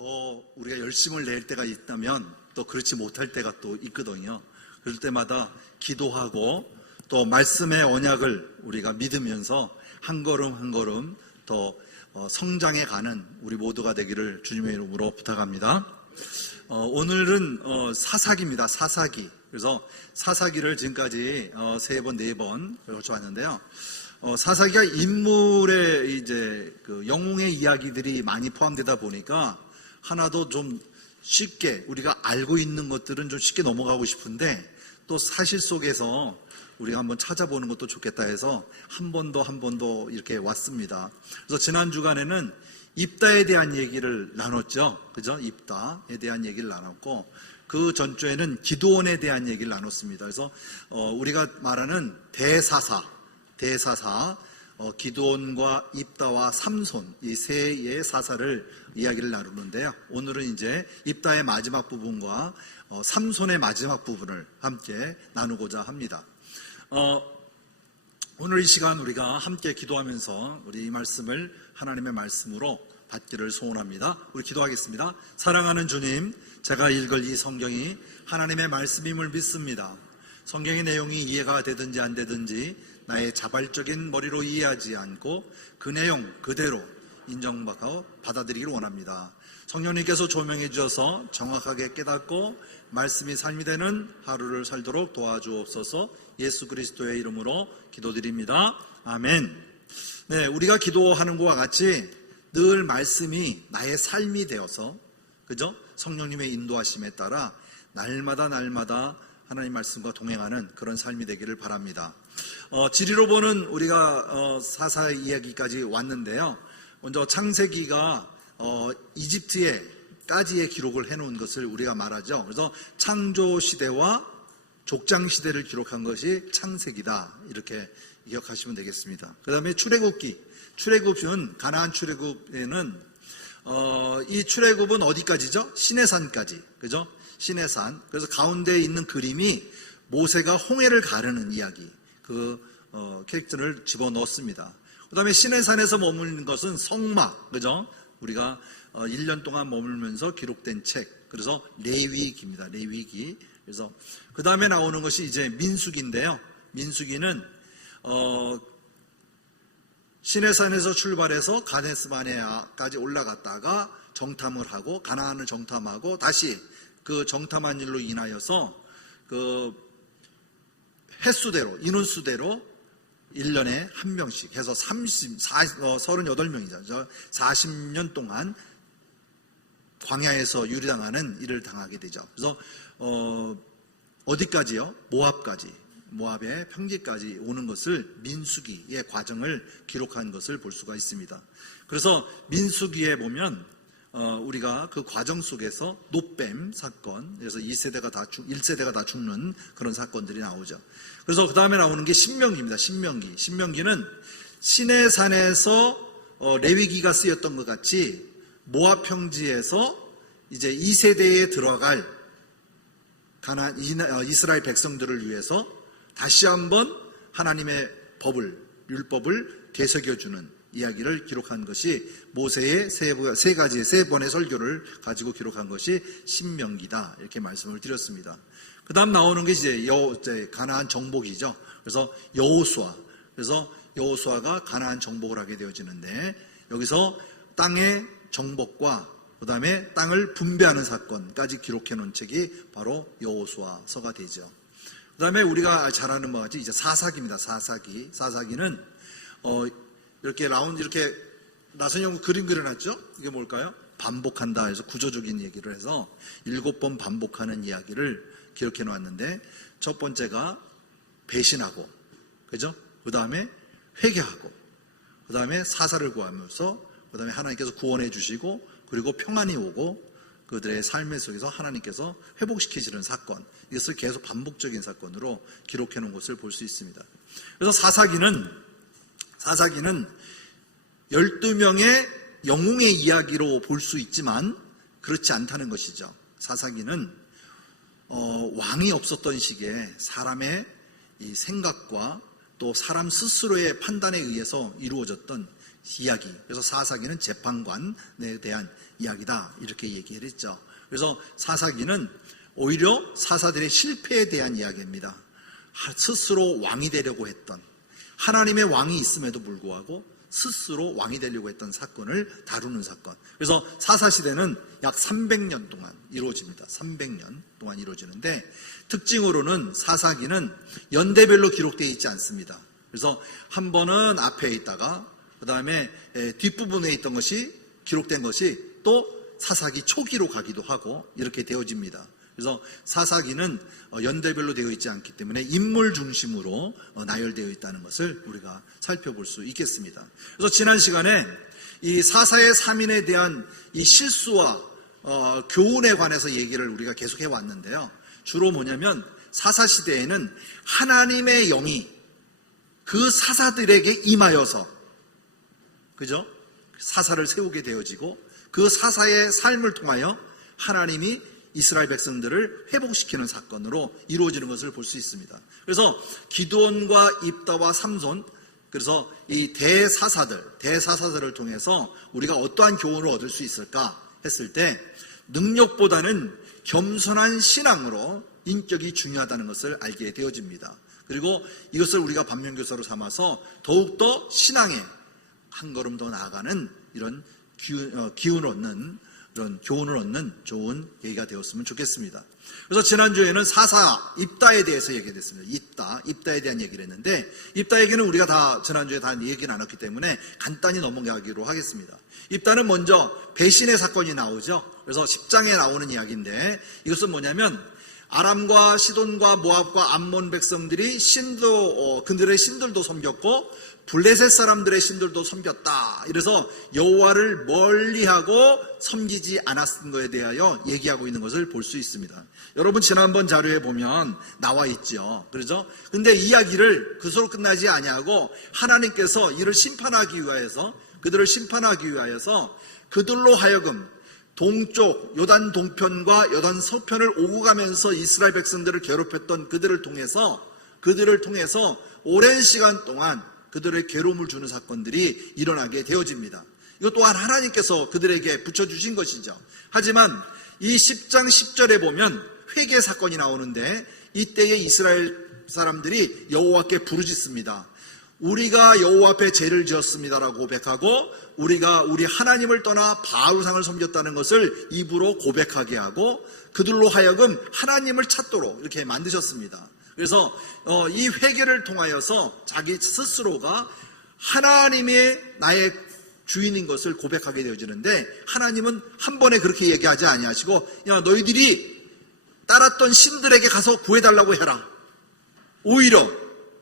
더 우리가 열심을 낼 때가 있다면 또 그렇지 못할 때가 또 있거든요. 그럴 때마다 기도하고 또 말씀의 언약을 우리가 믿으면서 한 걸음 한 걸음 더 성장해 가는 우리 모두가 되기를 주님의 이름으로 부탁합니다. 오늘은 사사기입니다. 사사기. 그래서 사사기를 지금까지 3번, 4번 펼쳐왔는데요. 사사기가 인물의 이제 그 영웅의 이야기들이 많이 포함되다 보니까 하나도 좀 쉽게 우리가 알고 있는 것들은 좀 쉽게 넘어가고 싶은데 또 사실 속에서 우리가 한번 찾아보는 것도 좋겠다 해서 한 번 더 이렇게 왔습니다. 그래서 지난 주간에는 입다에 대한 얘기를 나눴죠. 그죠? 입다에 대한 얘기를 나눴고 그 전주에는 기드온에 대한 얘기를 나눴습니다. 그래서 우리가 말하는 대사사 기드온과 입다와 삼손 이 세의 사사를 이야기를 나누는데요. 오늘은 이제 입다의 마지막 부분과 삼손의 마지막 부분을 함께 나누고자 합니다. 오늘 이 시간 우리가 함께 기도하면서 우리 이 말씀을 하나님의 말씀으로 받기를 소원합니다. 우리 기도하겠습니다. 사랑하는 주님, 제가 읽을 이 성경이 하나님의 말씀임을 믿습니다. 성경의 내용이 이해가 되든지 안 되든지 나의 자발적인 머리로 이해하지 않고 그 내용 그대로 인정받고 받아들이기를 원합니다. 성령님께서 조명해 주셔서 정확하게 깨닫고 말씀이 삶이 되는 하루를 살도록 도와주옵소서. 예수 그리스도의 이름으로 기도드립니다. 아멘. 네, 우리가 기도하는 것과 같이 늘 말씀이 나의 삶이 되어서, 그죠? 성령님의 인도하심에 따라 날마다 하나님 말씀과 동행하는 그런 삶이 되기를 바랍니다. 지리로 보는 우리가 사사 이야기까지 왔는데요. 먼저 창세기가 이집트에까지의 기록을 해놓은 것을 우리가 말하죠. 그래서 창조 시대와 족장 시대를 기록한 것이 창세기다 이렇게 기억하시면 되겠습니다. 그 다음에 출애굽은 가나안 출애굽에는 이 출애굽은 어디까지죠? 시내산까지, 그죠? 시내산. 그래서 가운데에 있는 그림이 모세가 홍해를 가르는 이야기, 그 캐릭터를 집어넣었습니다. 그 다음에 시내산에서 머무는 것은 성막, 그죠? 우리가 1년 동안 머물면서 기록된 책, 그래서 레위기입니다. 레위기. 그래서 그 다음에 나오는 것이 이제 민수기인데요. 민수기는 시내산에서 출발해서 가데스바네아까지 올라갔다가 정탐을 하고 가나안을 정탐하고 다시 그 정탐한 일로 인하여서 그 횟수대로 인원수대로 1년에 한 명씩 해서 38명이죠. 40년 동안 광야에서 유리당하는 일을 당하게 되죠. 그래서 어디까지요? 모압의 평지까지 오는 것을 민수기의 과정을 기록한 것을 볼 수가 있습니다. 그래서 민수기에 보면 우리가 그 과정 속에서 노뱀 사건, 그래서 1세대가 다 죽는 그런 사건들이 나오죠. 그래서 그 다음에 나오는 게 신명기입니다. 신명기는 시내산에서 레위기가 쓰였던 것 같이 모압 평지에서 이제 2세대에 들어갈 이스라엘 백성들을 위해서 다시 한번 하나님의 율법을 되새겨주는 이야기를 기록한 것이 모세의 세 번의 설교를 가지고 기록한 것이 신명기다 이렇게 말씀을 드렸습니다. 그 다음 나오는 게 이제 가나안 정복이죠. 그래서 여호수아가 가나안 정복을 하게 되어지는데 여기서 땅의 정복과 그 다음에 땅을 분배하는 사건까지 기록해 놓은 책이 바로 여호수아서가 되죠. 그 다음에 우리가 잘 아는 바와 같이 이제 사사기입니다. 사사기는 이렇게 나선형 그림 그려놨죠? 이게 뭘까요? 반복한다 해서 구조적인 얘기를 해서 7번 반복하는 이야기를 기록해 놓았는데 첫 번째가 배신하고, 그죠? 그 다음에 회개하고, 그 다음에 사사를 구하면서, 그 다음에 하나님께서 구원해 주시고, 그리고 평안이 오고, 그들의 삶의 속에서 하나님께서 회복시키시는 사건, 이것을 계속 반복적인 사건으로 기록해 놓은 것을 볼 수 있습니다. 그래서 사사기는 12명의 영웅의 이야기로 볼 수 있지만 그렇지 않다는 것이죠. 사사기는 왕이 없었던 시기에 사람의 이 생각과 또 사람 스스로의 판단에 의해서 이루어졌던 이야기. 그래서 사사기는 재판관에 대한 이야기다 이렇게 얘기를 했죠. 그래서 사사기는 오히려 사사들의 실패에 대한 이야기입니다. 스스로 왕이 되려고 했던, 하나님의 왕이 있음에도 불구하고 스스로 왕이 되려고 했던 사건을 다루는 사건. 그래서 사사시대는 약 300년 동안 이루어집니다. 300년 동안 이루어지는데, 특징으로는 사사기는 연대별로 기록되어 있지 않습니다. 그래서 한 번은 앞에 있다가 그 다음에 뒷부분에 있던 것이 기록된 것이 또 사사기 초기로 가기도 하고 이렇게 되어집니다. 그래서 사사기는 연대별로 되어 있지 않기 때문에 인물 중심으로 나열되어 있다는 것을 우리가 살펴볼 수 있겠습니다. 그래서 지난 시간에 이 사사의 3인에 대한 이 실수와 교훈에 관해서 얘기를 우리가 계속해 왔는데요. 주로 뭐냐면 사사시대에는 하나님의 영이 그 사사들에게 임하여서, 그죠? 사사를 세우게 되어지고 그 사사의 삶을 통하여 하나님이 이스라엘 백성들을 회복시키는 사건으로 이루어지는 것을 볼 수 있습니다. 그래서 기드온과 입다와 삼손, 그래서 이 대사사들을 통해서 우리가 어떠한 교훈을 얻을 수 있을까 했을 때, 능력보다는 겸손한 신앙으로 인격이 중요하다는 것을 알게 되어집니다. 그리고 이것을 우리가 반면교사로 삼아서 더욱더 신앙에 한 걸음 더 나아가는 이런 기운을 얻는, 그런 교훈을 얻는 좋은 얘기가 되었으면 좋겠습니다. 그래서 지난주에는 사사 입다에 대해서 얘기했습니다. 입다에 대한 얘기를 했는데, 입다 얘기는 우리가 다 지난주에 다 얘기 나눴기 때문에 간단히 넘어가기로 하겠습니다. 입다는 먼저 배신의 사건이 나오죠. 그래서 10장에 나오는 이야기인데, 이것은 뭐냐면 아람과 시돈과 모압과 암몬 백성들이 그들의 신들도 섬겼고 블레셋 사람들의 신들도 섬겼다. 이래서 여호와를 멀리하고 섬기지 않았던 것에 대하여 얘기하고 있는 것을 볼 수 있습니다. 여러분 지난번 자료에 보면 나와 있죠. 그렇죠? 근데 이야기를 그것으로 끝나지 아니하고 하나님께서 이를 심판하기 위하여서, 그들을 심판하기 위하여서 그들로 하여금 동쪽 요단 동편과 요단 서편을 오고 가면서 이스라엘 백성들을 괴롭혔던 그들을 통해서 오랜 시간 동안 그들의 괴로움을 주는 사건들이 일어나게 되어집니다. 이것 또한 하나님께서 그들에게 붙여주신 것이죠. 하지만 이 10장 10절에 보면 회개 사건이 나오는데, 이때에 이스라엘 사람들이 여호와께 부르짖습니다. 우리가 여호와 앞에 죄를 지었습니다라고 고백하고, 우리가 우리 하나님을 떠나 바알상을 섬겼다는 것을 입으로 고백하게 하고, 그들로 하여금 하나님을 찾도록 이렇게 만드셨습니다. 그래서 이 회개를 통하여서 자기 스스로가 하나님이 나의 주인인 것을 고백하게 되어지는데, 하나님은 한 번에 그렇게 얘기하지 아니하시고, 야, 너희들이 따랐던 신들에게 가서 구해달라고 해라. 오히려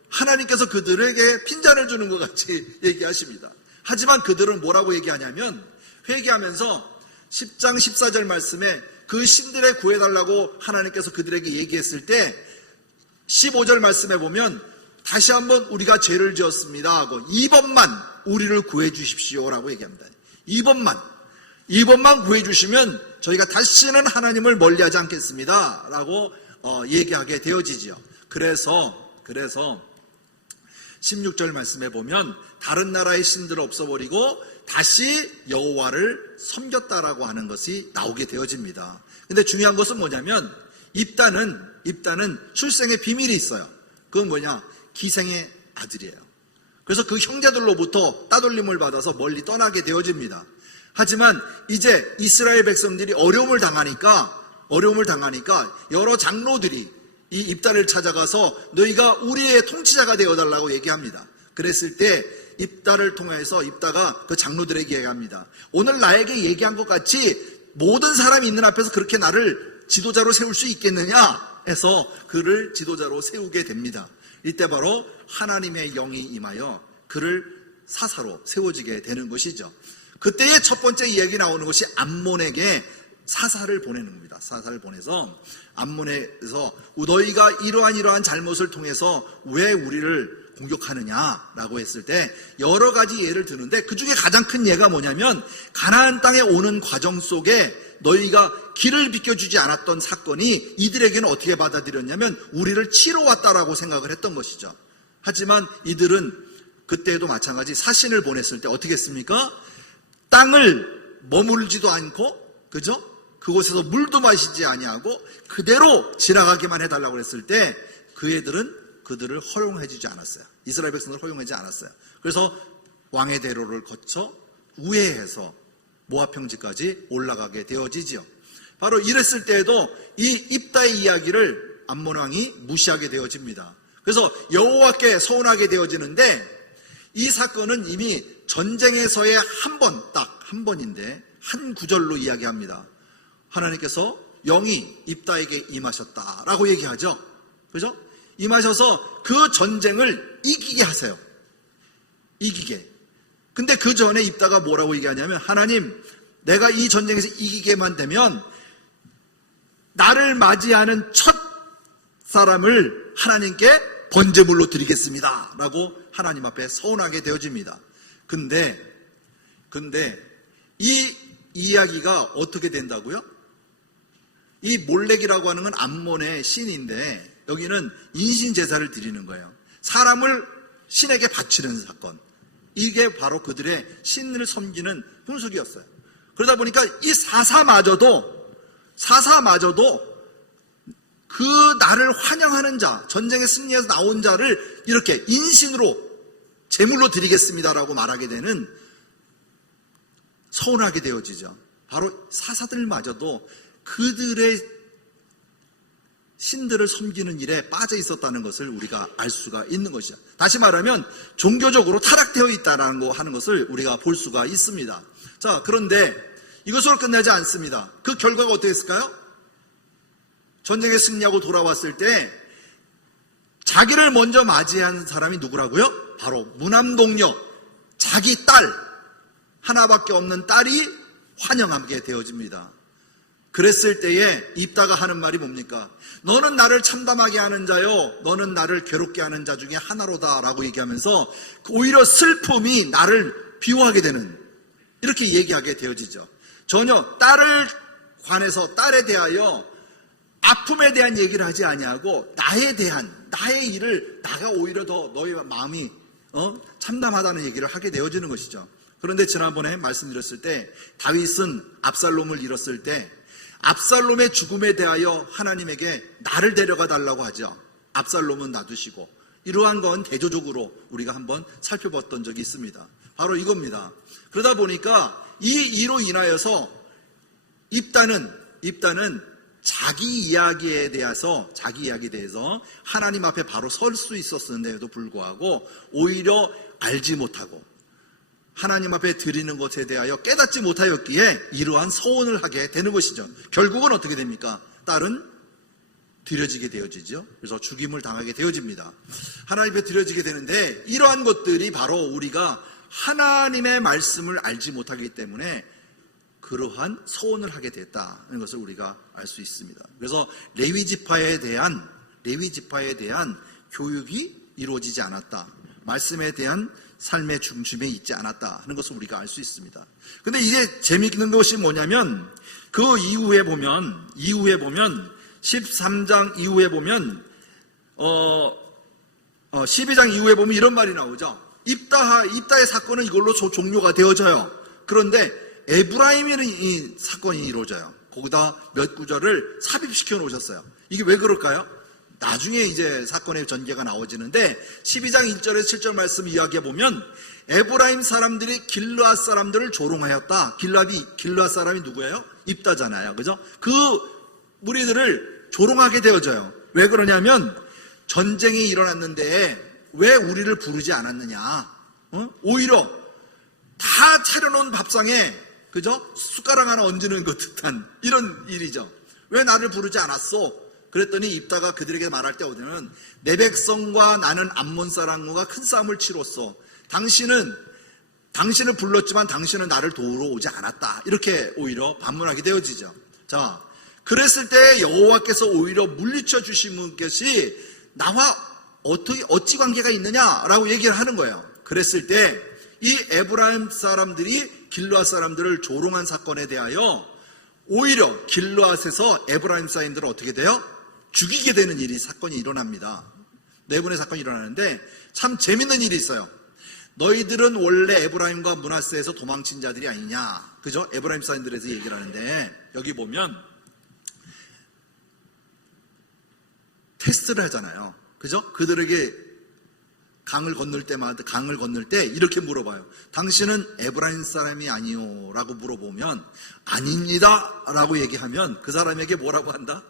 하나님께서 그들에게 핀잔을 주는 것 같이 얘기하십니다. 하지만 그들은 뭐라고 얘기하냐면, 회개하면서 10장 14절 말씀에 그 신들에 구해달라고 하나님께서 그들에게 얘기했을 때 15절 말씀에 보면 다시 한번 우리가 죄를 지었습니다 하고, 이번만 우리를 구해 주십시오라고 얘기합니다. 이번만 구해 주시면 저희가 다시는 하나님을 멀리하지 않겠습니다 라고 얘기하게 되어지죠. 그래서 16절 말씀에 보면 다른 나라의 신들을 없어버리고 다시 여호와를 섬겼다라고 하는 것이 나오게 되어집니다. 근데 중요한 것은 뭐냐면, 입다는 출생의 비밀이 있어요. 그건 뭐냐? 기생의 아들이에요. 그래서 그 형제들로부터 따돌림을 받아서 멀리 떠나게 되어집니다. 하지만 이제 이스라엘 백성들이 어려움을 당하니까 여러 장로들이 이 입다를 찾아가서 너희가 우리의 통치자가 되어달라고 얘기합니다. 그랬을 때 입다를 통해서 입다가 그 장로들에게 얘기합니다. 오늘 나에게 얘기한 것 같이 모든 사람이 있는 앞에서 그렇게 나를 지도자로 세울 수 있겠느냐 해서 그를 지도자로 세우게 됩니다. 이때 바로 하나님의 영이 임하여 그를 사사로 세워지게 되는 것이죠. 그때의 첫 번째 이야기 나오는 것이 암몬에게 사사를 보내는 겁니다. 사사를 보내서 암몬에서 너희가 이러한 잘못을 통해서 왜 우리를 공격하느냐라고 했을 때 여러 가지 예를 드는데, 그 중에 가장 큰 예가 뭐냐면, 가나안 땅에 오는 과정 속에 너희가 길을 비켜주지 않았던 사건이 이들에게는 어떻게 받아들였냐면 우리를 치러 왔다라고 생각을 했던 것이죠. 하지만 이들은 그때도 마찬가지 사신을 보냈을 때 어떻게 했습니까? 땅을 머물지도 않고, 그죠? 그곳에서 물도 마시지 아니하고 그대로 지나가기만 해달라고 했을 때 그 애들은 그들을 허용해주지 않았어요. 이스라엘 백성을 허용하지 않았어요. 그래서 왕의 대로를 거쳐 우회해서 모압 평지까지 올라가게 되어지죠. 바로 이랬을 때에도 이 입다의 이야기를 암몬 왕이 무시하게 되어집니다. 그래서 여호와께 서운하게 되어지는데, 이 사건은 이미 전쟁에서의 딱 한 번인데 한 구절로 이야기합니다. 하나님께서 영이 입다에게 임하셨다라고 얘기하죠. 그죠? 임하셔서 그 전쟁을 이기게 하세요. 이기게. 근데 그 전에 입다가 뭐라고 얘기하냐면, 하나님, 내가 이 전쟁에서 이기게만 되면 나를 맞이하는 첫 사람을 하나님께 번제물로 드리겠습니다 라고 하나님 앞에 서운하게 되어집니다. 근데 이 이야기가 어떻게 된다고요? 이 몰렉이라고 하는 건 암몬의 신인데, 여기는 인신제사를 드리는 거예요. 사람을 신에게 바치는 사건. 이게 바로 그들의 신을 섬기는 풍습이었어요. 그러다 보니까 이 사사마저도 그 나를 환영하는 자, 전쟁에 승리해서 나온 자를 이렇게 인신으로 제물로 드리겠습니다라고 말하게 되는, 서운하게 되어지죠. 바로 사사들마저도 그들의 신들을 섬기는 일에 빠져 있었다는 것을 우리가 알 수가 있는 것이죠. 다시 말하면 종교적으로 타락되어 있다는 거 하는 것을 우리가 볼 수가 있습니다. 자, 그런데 이것으로 끝나지 않습니다. 그 결과가 어떻게 했을까요? 전쟁에 승리하고 돌아왔을 때 자기를 먼저 맞이한 사람이 누구라고요? 바로 무남동녀, 자기 딸, 하나밖에 없는 딸이 환영하게 되어집니다. 그랬을 때에 입다가 하는 말이 뭡니까? 너는 나를 참담하게 하는 자요, 너는 나를 괴롭게 하는 자 중에 하나로다 라고 얘기하면서 오히려 슬픔이 나를 비호하게 되는, 이렇게 얘기하게 되어지죠. 전혀 딸을 관해서, 딸에 대하여 아픔에 대한 얘기를 하지 아니하고 나의 일을 나가 오히려 더 너의 마음이 참담하다는 얘기를 하게 되어지는 것이죠. 그런데 지난번에 말씀드렸을 때 다윗은 압살롬을 잃었을 때 압살롬의 죽음에 대하여 하나님에게 나를 데려가 달라고 하죠. 압살롬은 놔두시고, 이러한 건 대조적으로 우리가 한번 살펴봤던 적이 있습니다. 바로 이겁니다. 그러다 보니까 이 이로 인하여서 입다는 자기 이야기에 대해서 하나님 앞에 바로 설 수 있었는데도 불구하고 오히려 알지 못하고 하나님 앞에 드리는 것에 대하여 깨닫지 못하였기에 이러한 서원을 하게 되는 것이죠. 결국은 어떻게 됩니까? 딸은 드려지게 되어지죠. 그래서 죽임을 당하게 되어집니다. 하나님 앞에 드려지게 되는데, 이러한 것들이 바로 우리가 하나님의 말씀을 알지 못하기 때문에 그러한 서원을 하게 됐다는 것을 우리가 알 수 있습니다. 그래서 레위 지파에 대한 교육이 이루어지지 않았다. 말씀에 대한 삶의 중심에 있지 않았다 하는 것을 우리가 알 수 있습니다. 근데 이게 재미있는 것이 뭐냐면, 그 이후에 보면 13장 이후에 보면 12장 이후에 보면 이런 말이 나오죠. 입다의 사건은 이걸로 종료가 되어져요. 그런데 에브라임에는 이 사건이 이루어져요. 거기다 몇 구절을 삽입시켜 놓으셨어요. 이게 왜 그럴까요? 나중에 이제 사건의 전개가 나오지는데 12장 1절에서 7절 말씀 이야기해 보면 에브라임 사람들이 길르앗 사람들을 조롱하였다. 길르앗 사람이 누구예요? 입다잖아요. 그죠? 그 무리들을 조롱하게 되어져요. 왜 그러냐면 전쟁이 일어났는데 왜 우리를 부르지 않았느냐? 오히려 다 차려놓은 밥상에, 그죠? 숟가락 하나 얹는 것 듯한 이런 일이죠. 왜 나를 부르지 않았소? 그랬더니 입다가 그들에게 말할 때 어디는 내 백성과 나는 암몬 사람과 큰 싸움을 치렀소. 당신을 불렀지만 당신은 나를 도우러 오지 않았다. 이렇게 오히려 반문하게 되어지죠. 자, 그랬을 때 여호와께서 오히려 물리쳐 주신 것이 나와 어찌 관계가 있느냐라고 얘기를 하는 거예요. 그랬을 때 이 에브라임 사람들이 길르앗 사람들을 조롱한 사건에 대하여 오히려 길르앗에서 에브라임 사람들을 어떻게 돼요? 죽이게 되는 사건이 일어납니다. 네 분의 사건이 일어나는데 참 재밌는 일이 있어요. 너희들은 원래 에브라임과 므낫세에서 도망친 자들이 아니냐. 그죠? 에브라임 사람들에서 얘기를 하는데 여기 보면 테스트를 하잖아요. 그죠? 그들에게 강을 건널 때 이렇게 물어봐요. 당신은 에브라임 사람이 아니요? 라고 물어보면 아닙니다 라고 얘기하면 그 사람에게 뭐라고 한다?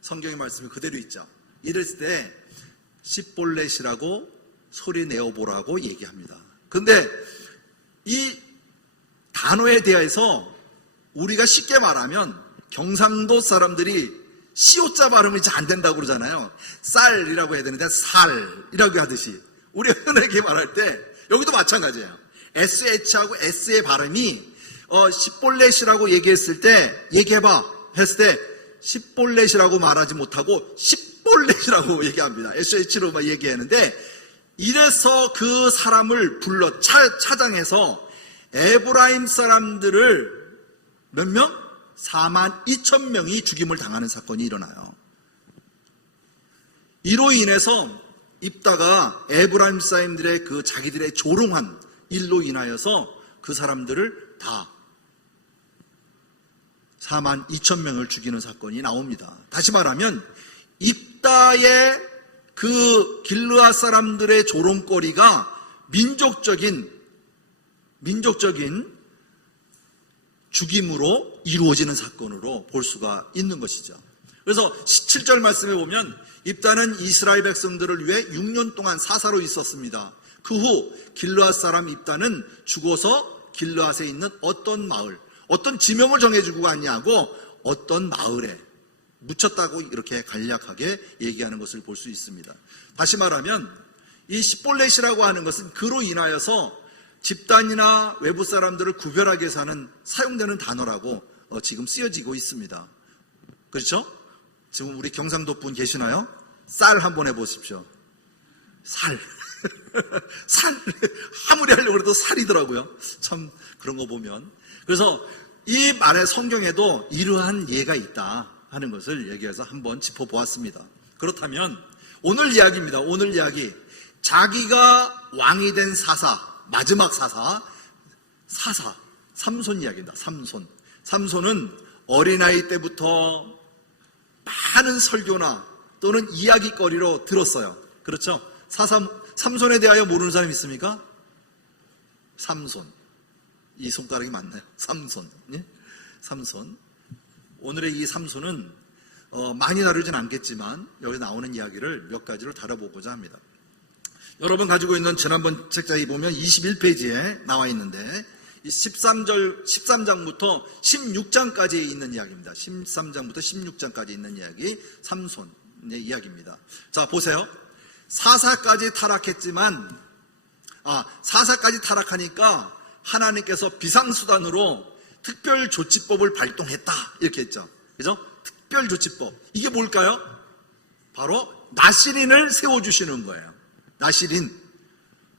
성경의 말씀이 그대로 있죠. 이랬을 때 십볼렛이라고 소리 내어보라고 얘기합니다. 근데 이 단어에 대해서 우리가 쉽게 말하면 경상도 사람들이 시오자 발음이 잘 안 된다고 그러잖아요. 쌀이라고 해야 되는데 살이라고 하듯이 우리가 흔하게 말할 때 여기도 마찬가지예요. SH하고 S의 발음이 십볼렛이라고 얘기했을 때 얘기해봐 했을 때 십볼렛이라고 말하지 못하고 십볼렛이라고 얘기합니다. SH로만 얘기하는데 이래서 그 사람을 불러 차장해서 에브라임 사람들을 몇 명? 42,000명이 죽임을 당하는 사건이 일어나요. 이로 인해서 입다가 에브라임 사람들의 그 자기들의 조롱한 일로 인하여서 그 사람들을 다 42,000명을 죽이는 사건이 나옵니다. 다시 말하면 입다의 그 길르앗 사람들의 조롱거리가 민족적인 죽임으로 이루어지는 사건으로 볼 수가 있는 것이죠. 그래서 17절 말씀에 보면 입다는 이스라엘 백성들을 위해 6년 동안 사사로 있었습니다. 그 후 길르앗 사람 입다는 죽어서 길르앗에 있는 어떤 마을, 어떤 지명을 정해주고 갔냐고 어떤 마을에 묻혔다고 이렇게 간략하게 얘기하는 것을 볼 수 있습니다. 다시 말하면 이 십볼렛이라고 하는 것은 그로 인하여서 집단이나 외부 사람들을 구별하기 위해서 사용되는 단어라고 지금 쓰여지고 있습니다. 그렇죠? 지금 우리 경상도 분 계시나요? 쌀 한번 해보십시오. 살. 살. 아무리 하려고 해도 살이더라고요. 참 그런 거 보면. 그래서 이 말의 성경에도 이러한 예가 있다 하는 것을 얘기해서 한번 짚어보았습니다. 그렇다면 오늘 이야기입니다. 오늘 이야기. 자기가 왕이 된 마지막 삼손 이야기입니다. 삼손은 어린아이 때부터 많은 설교나 또는 이야기거리로 들었어요. 그렇죠? 삼손에 대하여 모르는 사람 있습니까? 삼손. 이 손가락이 맞나요? 삼손. 예? 삼손. 오늘의 이 삼손은 많이 다루진 않겠지만 여기 나오는 이야기를 몇 가지로 다뤄보고자 합니다. 여러분 가지고 있는 지난번 책자에 보면 21페이지에 나와 있는데 13장부터 16장까지 있는 이야기입니다. 13장부터 16장까지 있는 이야기, 삼손의 이야기입니다. 자, 보세요. 사사까지 타락하니까 하나님께서 비상수단으로 특별조치법을 발동했다. 이렇게 했죠. 그죠? 특별조치법. 이게 뭘까요? 바로 나실인을 세워주시는 거예요. 나실인.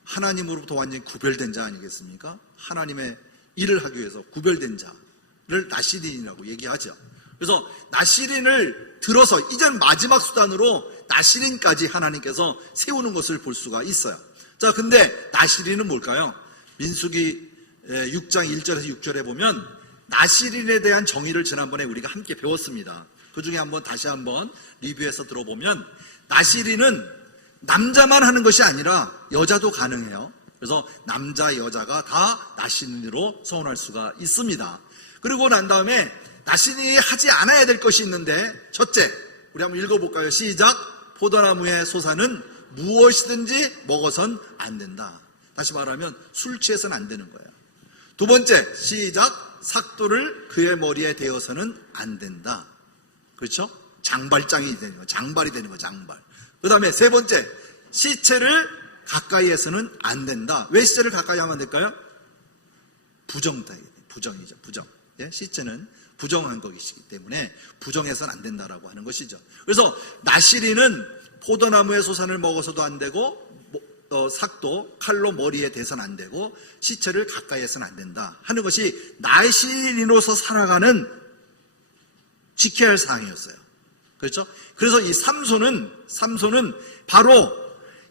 하나님으로부터 완전히 구별된 자 아니겠습니까? 하나님의 일을 하기 위해서 구별된 자를 나실인이라고 얘기하죠. 그래서 나실인을 들어서 이젠 마지막 수단으로 나실인까지 하나님께서 세우는 것을 볼 수가 있어요. 자, 근데 나실인은 뭘까요? 민수기 6장 1절에서 6절에 보면 나실인에 대한 정의를 지난번에 우리가 함께 배웠습니다. 그 중에 다시 한번 리뷰해서 들어보면 나실인은 남자만 하는 것이 아니라 여자도 가능해요. 그래서 남자, 여자가 다 나실인으로 서원할 수가 있습니다. 그리고 난 다음에 나실인이 하지 않아야 될 것이 있는데 첫째, 우리 한번 읽어볼까요? 시작. 포도나무의 소사는 무엇이든지 먹어선 안 된다. 다시 말하면 술 취해서는 안 되는 거예요. 두 번째, 시작. 삭도를 그의 머리에 대어서는 안 된다. 그렇죠? 장발장이 되는 거, 장발이 되는 거, 장발. 그 다음에 세 번째, 시체를 가까이에서는 안 된다. 왜 시체를 가까이 하면 안 될까요? 부정이죠. 부정. 예? 시체는 부정한 것이기 때문에 부정해서는 안 된다라고 하는 것이죠. 그래서 나실인은 포도나무의 소산을 먹어서도 안 되고 삭도 칼로 머리에 대서는 안 되고 시체를 가까이에서는 안 된다 하는 것이 나실인으로서 살아가는 지켜야 할 사항이었어요. 그렇죠? 그래서 이 삼손은 바로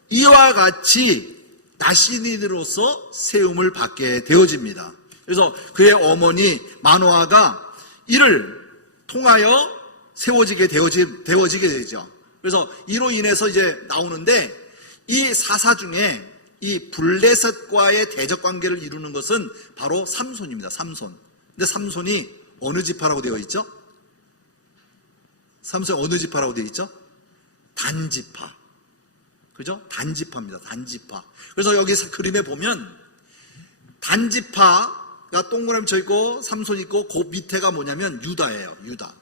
이와 같이 나시린으로서 세움을 받게 되어집니다. 그래서 그의 어머니 마노아가 이를 통하여 세워지게 되어지게 되죠. 그래서 이로 인해서 이제 나오는데, 이 사사 중에 이 블레셋과의 대적 관계를 이루는 것은 바로 삼손입니다. 삼손. 근데 삼손이 어느 지파라고 되어 있죠? 삼손이 어느 지파라고 되어 있죠? 단지파. 그죠? 단지파입니다. 단지파. 그래서 여기 그림에 보면 단지파가 동그라미 쳐 있고 삼손 있고 그 밑에가 뭐냐면 유다예요. 유다.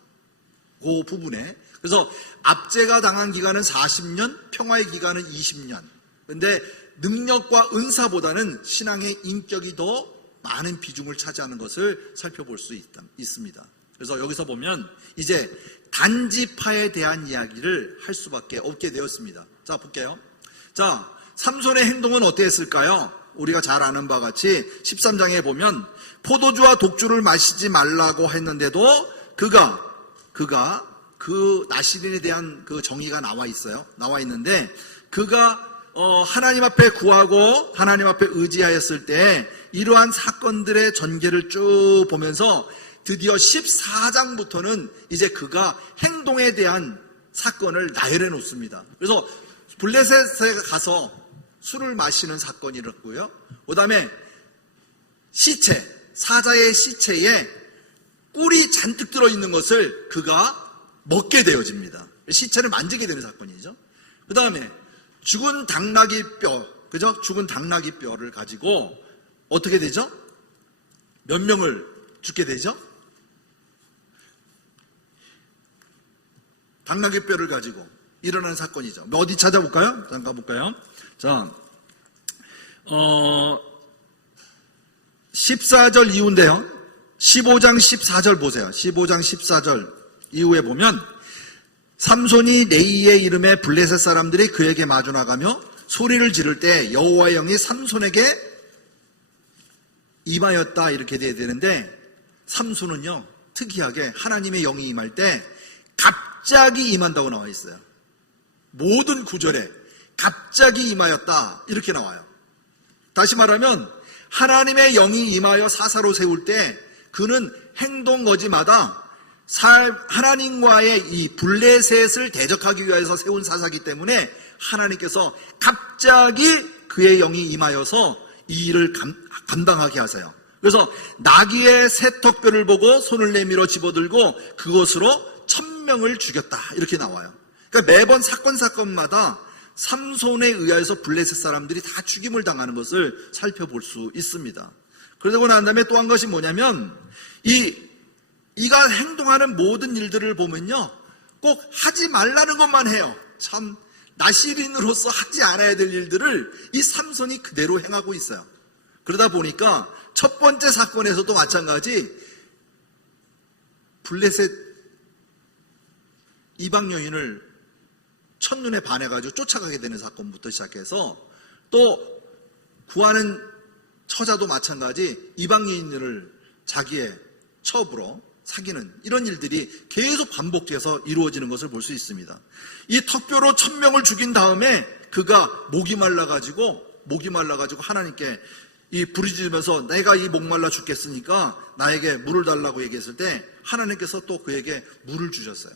그 부분에. 그래서 압제가 당한 기간은 40년, 평화의 기간은 20년. 근데 능력과 은사보다는 신앙의 인격이 더 많은 비중을 차지하는 것을 살펴볼 수 있습니다. 그래서 여기서 보면 이제 단지파에 대한 이야기를 할 수밖에 없게 되었습니다. 자, 볼게요. 자, 삼손의 행동은 어땠을까요? 우리가 잘 아는 바와 같이 13장에 보면 포도주와 독주를 마시지 말라고 했는데도 그가 그 나시린에 대한 그 정의가 나와 있어요. 나와 있는데 그가 하나님 앞에 구하고 하나님 앞에 의지하였을 때 이러한 사건들의 전개를 쭉 보면서 드디어 14장부터는 이제 그가 행동에 대한 사건을 나열해 놓습니다. 그래서 블레셋에 가서 술을 마시는 사건이 일었고요. 그 다음에 사자의 시체에 꿀이 잔뜩 들어있는 것을 그가 먹게 되어집니다. 시체를 만지게 되는 사건이죠. 그 다음에 죽은 당나귀 뼈, 그죠? 죽은 당나귀 뼈를 가지고 어떻게 되죠? 몇 명을 죽게 되죠? 당나귀 뼈를 가지고 일어난 사건이죠. 어디 찾아볼까요? 잠깐 볼까요? 자, 14절 이후인데요. 15장 14절 보세요. 15장 14절 이후에 보면 삼손이 레이의 이름에 블레셋 사람들이 그에게 마주 나가며 소리를 지를 때 여호와의 영이 삼손에게 임하였다 이렇게 돼야 되는데, 삼손은요 특이하게 하나님의 영이 임할 때 갑자기 임한다고 나와 있어요. 모든 구절에 갑자기 임하였다 이렇게 나와요. 다시 말하면 하나님의 영이 임하여 사사로 세울 때 그는 행동 거지마다 하나님과의 이 블레셋을 대적하기 위해서 세운 사사기 때문에 하나님께서 갑자기 그의 영이 임하여서 이 일을 감당하게 하세요. 그래서 나귀의 새턱뼈를 보고 손을 내밀어 집어들고 그것으로 1000명을 죽였다 이렇게 나와요. 그러니까 매번 사건마다 삼손에 의하여서 블레셋 사람들이 다 죽임을 당하는 것을 살펴볼 수 있습니다. 그러고 난 다음에 또 한 것이 뭐냐면 이가 행동하는 모든 일들을 보면요 꼭 하지 말라는 것만 해요. 참 나시린으로서 하지 않아야 될 일들을 이 삼손이 그대로 행하고 있어요. 그러다 보니까 첫 번째 사건에서도 마찬가지 블레셋 이방 여인을 첫눈에 반해가지고 쫓아가게 되는 사건부터 시작해서 또 구하는 처자도 마찬가지 이방 여인들을 자기의 첩으로 사귀는 이런 일들이 계속 반복돼서 이루어지는 것을 볼 수 있습니다. 이 턱뼈로 1000명을 죽인 다음에 그가 목이 말라가지고 하나님께 이 부르짖으면서 내가 이 목말라 죽겠으니까 나에게 물을 달라고 얘기했을 때 하나님께서 또 그에게 물을 주셨어요.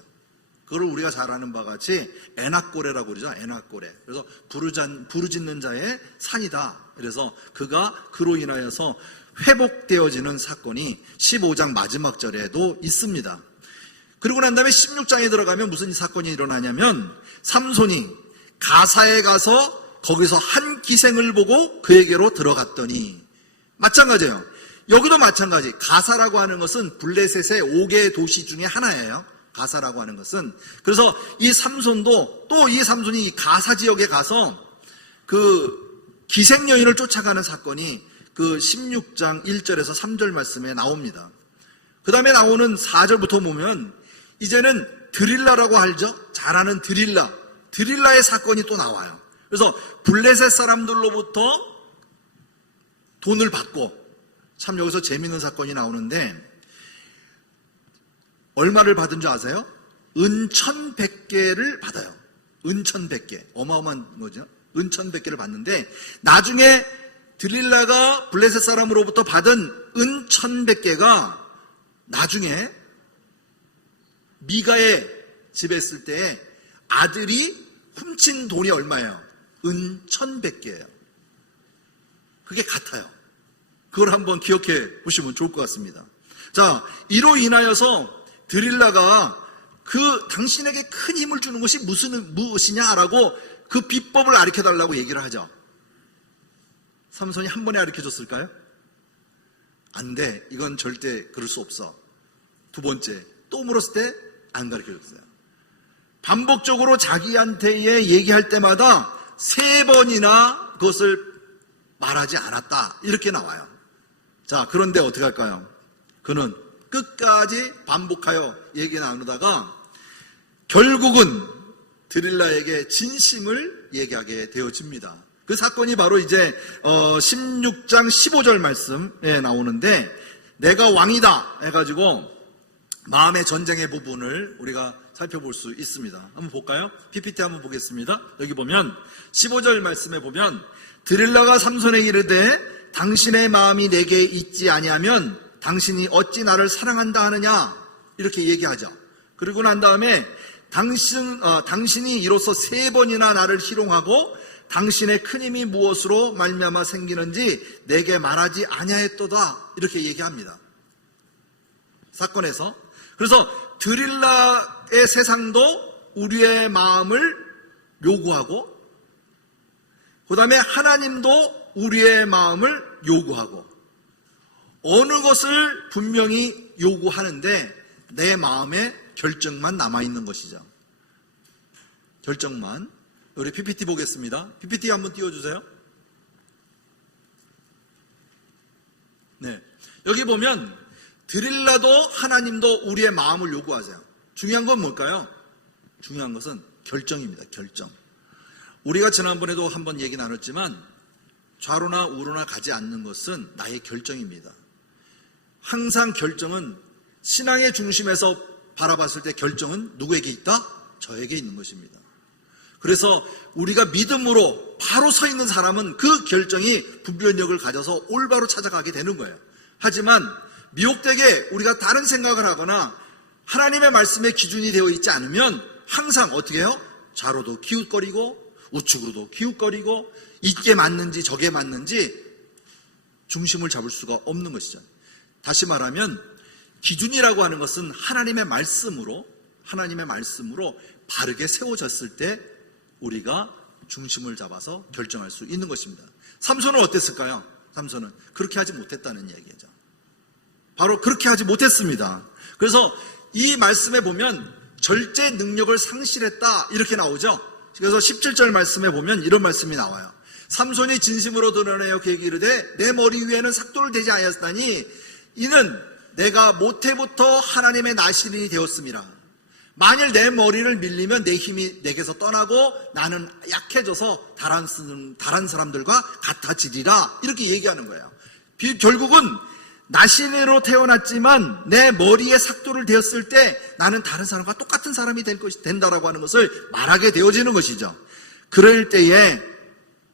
그걸 우리가 잘 아는 바와 같이 에낙고레라고 그러죠. 에낙고레. 그래서 부르짖는 자의 산이다. 그래서 그가 그로 인하여서 회복되어지는 사건이 15장 마지막 절에도 있습니다. 그리고 난 다음에 16장에 들어가면 무슨 사건이 일어나냐면 삼손이 가사에 가서 거기서 한 기생을 보고 그에게로 들어갔더니, 마찬가지예요. 여기도 마찬가지. 가사라고 하는 것은 블레셋의 5개의 도시 중에 하나예요. 가사라고 하는 것은. 그래서 이 삼손도 또 이 삼손이 이 가사 지역에 가서 그 기생 여인을 쫓아가는 사건이 그 16장 1절에서 3절 말씀에 나옵니다. 그 다음에 나오는 4절부터 보면 이제는 드릴라라고 알죠? 잘 아는 드릴라의 사건이 또 나와요. 그래서 블레셋 사람들로부터 돈을 받고, 참 여기서 재밌는 사건이 나오는데 얼마를 받은 줄 아세요? 은 1100개를 받아요. 은 1100개. 어마어마한 거죠. 은 1100개를 받는데 나중에 들릴라가 블레셋 사람으로부터 받은 은 1100개가 나중에 미가의 집에 있을 때 아들이 훔친 돈이 얼마예요? 은 1100개예요. 그게 같아요. 그걸 한번 기억해 보시면 좋을 것 같습니다. 자, 이로 인하여서 드릴라가 당신에게 큰 힘을 주는 것이 무엇이냐라고 그 비법을 가르쳐달라고 얘기를 하죠. 삼손이 한 번에 가르쳐줬을까요? 안 돼. 이건 절대 그럴 수 없어. 두 번째, 또 물었을 때 안 가르쳐줬어요. 반복적으로 자기한테 얘기할 때마다 3번이나 그것을 말하지 않았다. 이렇게 나와요. 자, 그런데 어떻게 할까요? 그는 끝까지 반복하여 얘기 나누다가 결국은 드릴라에게 진심을 얘기하게 되어집니다. 그 사건이 바로 이제 16장 15절 말씀에 나오는데 내가 왕이다 해가지고 마음의 전쟁의 부분을 우리가 살펴볼 수 있습니다. 한번 볼까요? PPT 한번 보겠습니다. 여기 보면 15절 말씀에 보면 드릴라가 삼손에게 이르되 당신의 마음이 내게 있지 아니하면 당신이 어찌 나를 사랑한다 하느냐 이렇게 얘기하죠. 그리고 난 다음에 당신이 이로써 3번이나 나를 희롱하고 당신의 큰 힘이 무엇으로 말미암아 생기는지 내게 말하지 아니하였도다 이렇게 얘기합니다. 사건에서. 그래서 드릴라의 세상도 우리의 마음을 요구하고 그 다음에 하나님도 우리의 마음을 요구하고 어느 것을 분명히 요구하는데 내 마음에 결정만 남아있는 것이죠. 결정만. 우리 PPT 보겠습니다. PPT 한번 띄워주세요. 네. 여기 보면 드릴라도 하나님도 우리의 마음을 요구하세요. 중요한 건 뭘까요? 중요한 것은 결정입니다. 결정. 우리가 지난번에도 한번 얘기 나눴지만 좌로나 우로나 가지 않는 것은 나의 결정입니다. 항상 결정은 신앙의 중심에서 바라봤을 때 결정은 누구에게 있다? 저에게 있는 것입니다. 그래서 우리가 믿음으로 바로 서 있는 사람은 그 결정이 분별력을 가져서 올바로 찾아가게 되는 거예요. 하지만 미혹되게 우리가 다른 생각을 하거나 하나님의 말씀에 기준이 되어 있지 않으면 항상 어떻게 해요? 좌로도 기웃거리고 우측으로도 기웃거리고 이게 맞는지 저게 맞는지 중심을 잡을 수가 없는 것이죠. 다시 말하면 기준이라고 하는 것은 하나님의 말씀으로 바르게 세워졌을 때 우리가 중심을 잡아서 결정할 수 있는 것입니다. 삼손은 어땠을까요? 삼손은 그렇게 하지 못했다는 얘기죠. 바로 그렇게 하지 못했습니다. 그래서 이 말씀에 보면 절제 능력을 상실했다 이렇게 나오죠. 그래서 17절 말씀에 보면 이런 말씀이 나와요. 삼손이 진심으로 드러내어 그에게 이르되 내 머리 위에는 삭도를 대지 아니하였다니 이는 내가 모태부터 하나님의 나시린이 되었음이라. 만일 내 머리를 밀리면 내 힘이 내게서 떠나고 나는 약해져서 다른 사람들과 같아지리라 이렇게 얘기하는 거예요. 결국은 나신으로 태어났지만 내 머리에 삭도를 대었을 때 나는 다른 사람과 똑같은 사람이 된다라고 하는 것을 말하게 되어지는 것이죠. 그럴 때에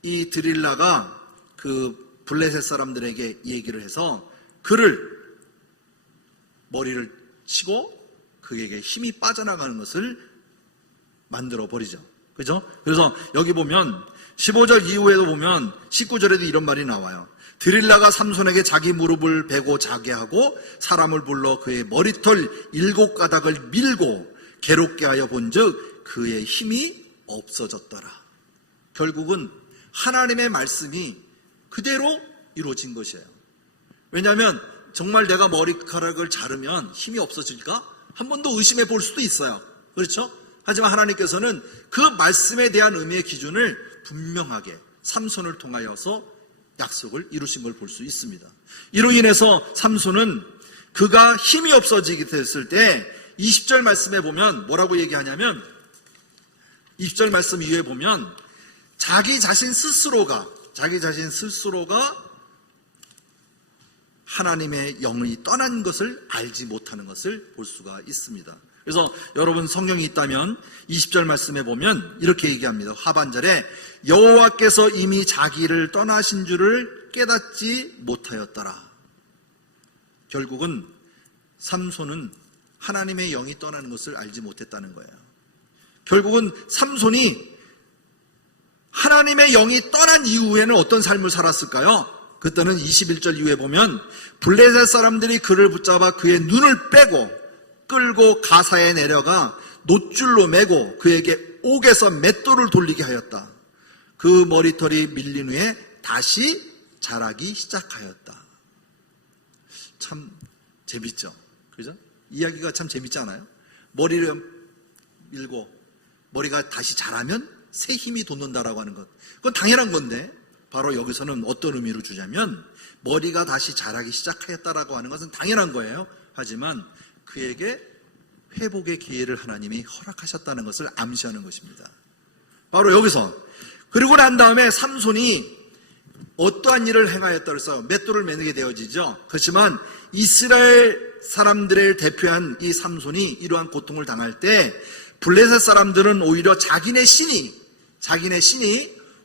이 드릴라가 그 블레셋 사람들에게 얘기를 해서 그를 머리를 치고 그에게 힘이 빠져나가는 것을 만들어 버리죠. 그죠? 그래서 여기 보면 15절 이후에도 보면 19절에도 이런 말이 나와요. 드릴라가 삼손에게 자기 무릎을 베고 자게 하고 사람을 불러 그의 머리털 7가닥을 밀고 괴롭게 하여 본즉 그의 힘이 없어졌더라. 결국은 하나님의 말씀이 그대로 이루어진 것이에요. 왜냐하면 정말 내가 머리카락을 자르면 힘이 없어질까? 한 번 더 의심해 볼 수도 있어요. 그렇죠? 하지만 하나님께서는 그 말씀에 대한 의미의 기준을 분명하게 삼손을 통하여서 약속을 이루신 걸 볼 수 있습니다. 이로 인해서 삼손은 그가 힘이 없어지게 됐을 때 20절 말씀에 보면 뭐라고 얘기하냐면 20절 말씀 이후에 보면 자기 자신 스스로가 하나님의 영이 떠난 것을 알지 못하는 것을 볼 수가 있습니다. 그래서 여러분 성경이 있다면 20절 말씀에 보면 이렇게 얘기합니다. 하반절에 여호와께서 이미 자기를 떠나신 줄을 깨닫지 못하였더라. 결국은 삼손은 하나님의 영이 떠나는 것을 알지 못했다는 거예요. 결국은 삼손이 하나님의 영이 떠난 이후에는 어떤 삶을 살았을까요? 그때는 21절 이후에 보면 블레셋 사람들이 그를 붙잡아 그의 눈을 빼고 끌고 가사에 내려가 놋줄로 매고 그에게 옥에서 맷돌을 돌리게 하였다. 그 머리털이 밀린 후에 다시 자라기 시작하였다. 참 재밌죠? 그죠? 이야기가 참 재밌지 않아요? 머리를 밀고 머리가 다시 자라면 새 힘이 돋는다라고 하는 것. 그건 당연한 건데 바로 여기서는 어떤 의미로 주냐면 머리가 다시 자라기 시작하였다라고 하는 것은 당연한 거예요. 하지만 그에게 회복의 기회를 하나님이 허락하셨다는 것을 암시하는 것입니다. 바로 여기서. 그리고 난 다음에 삼손이 어떠한 일을 행하였다 그래서 맷돌을 매게 되어지죠. 그렇지만 이스라엘 사람들을 대표한 이 삼손이 이러한 고통을 당할 때 블레셋 사람들은 오히려 자기네 신이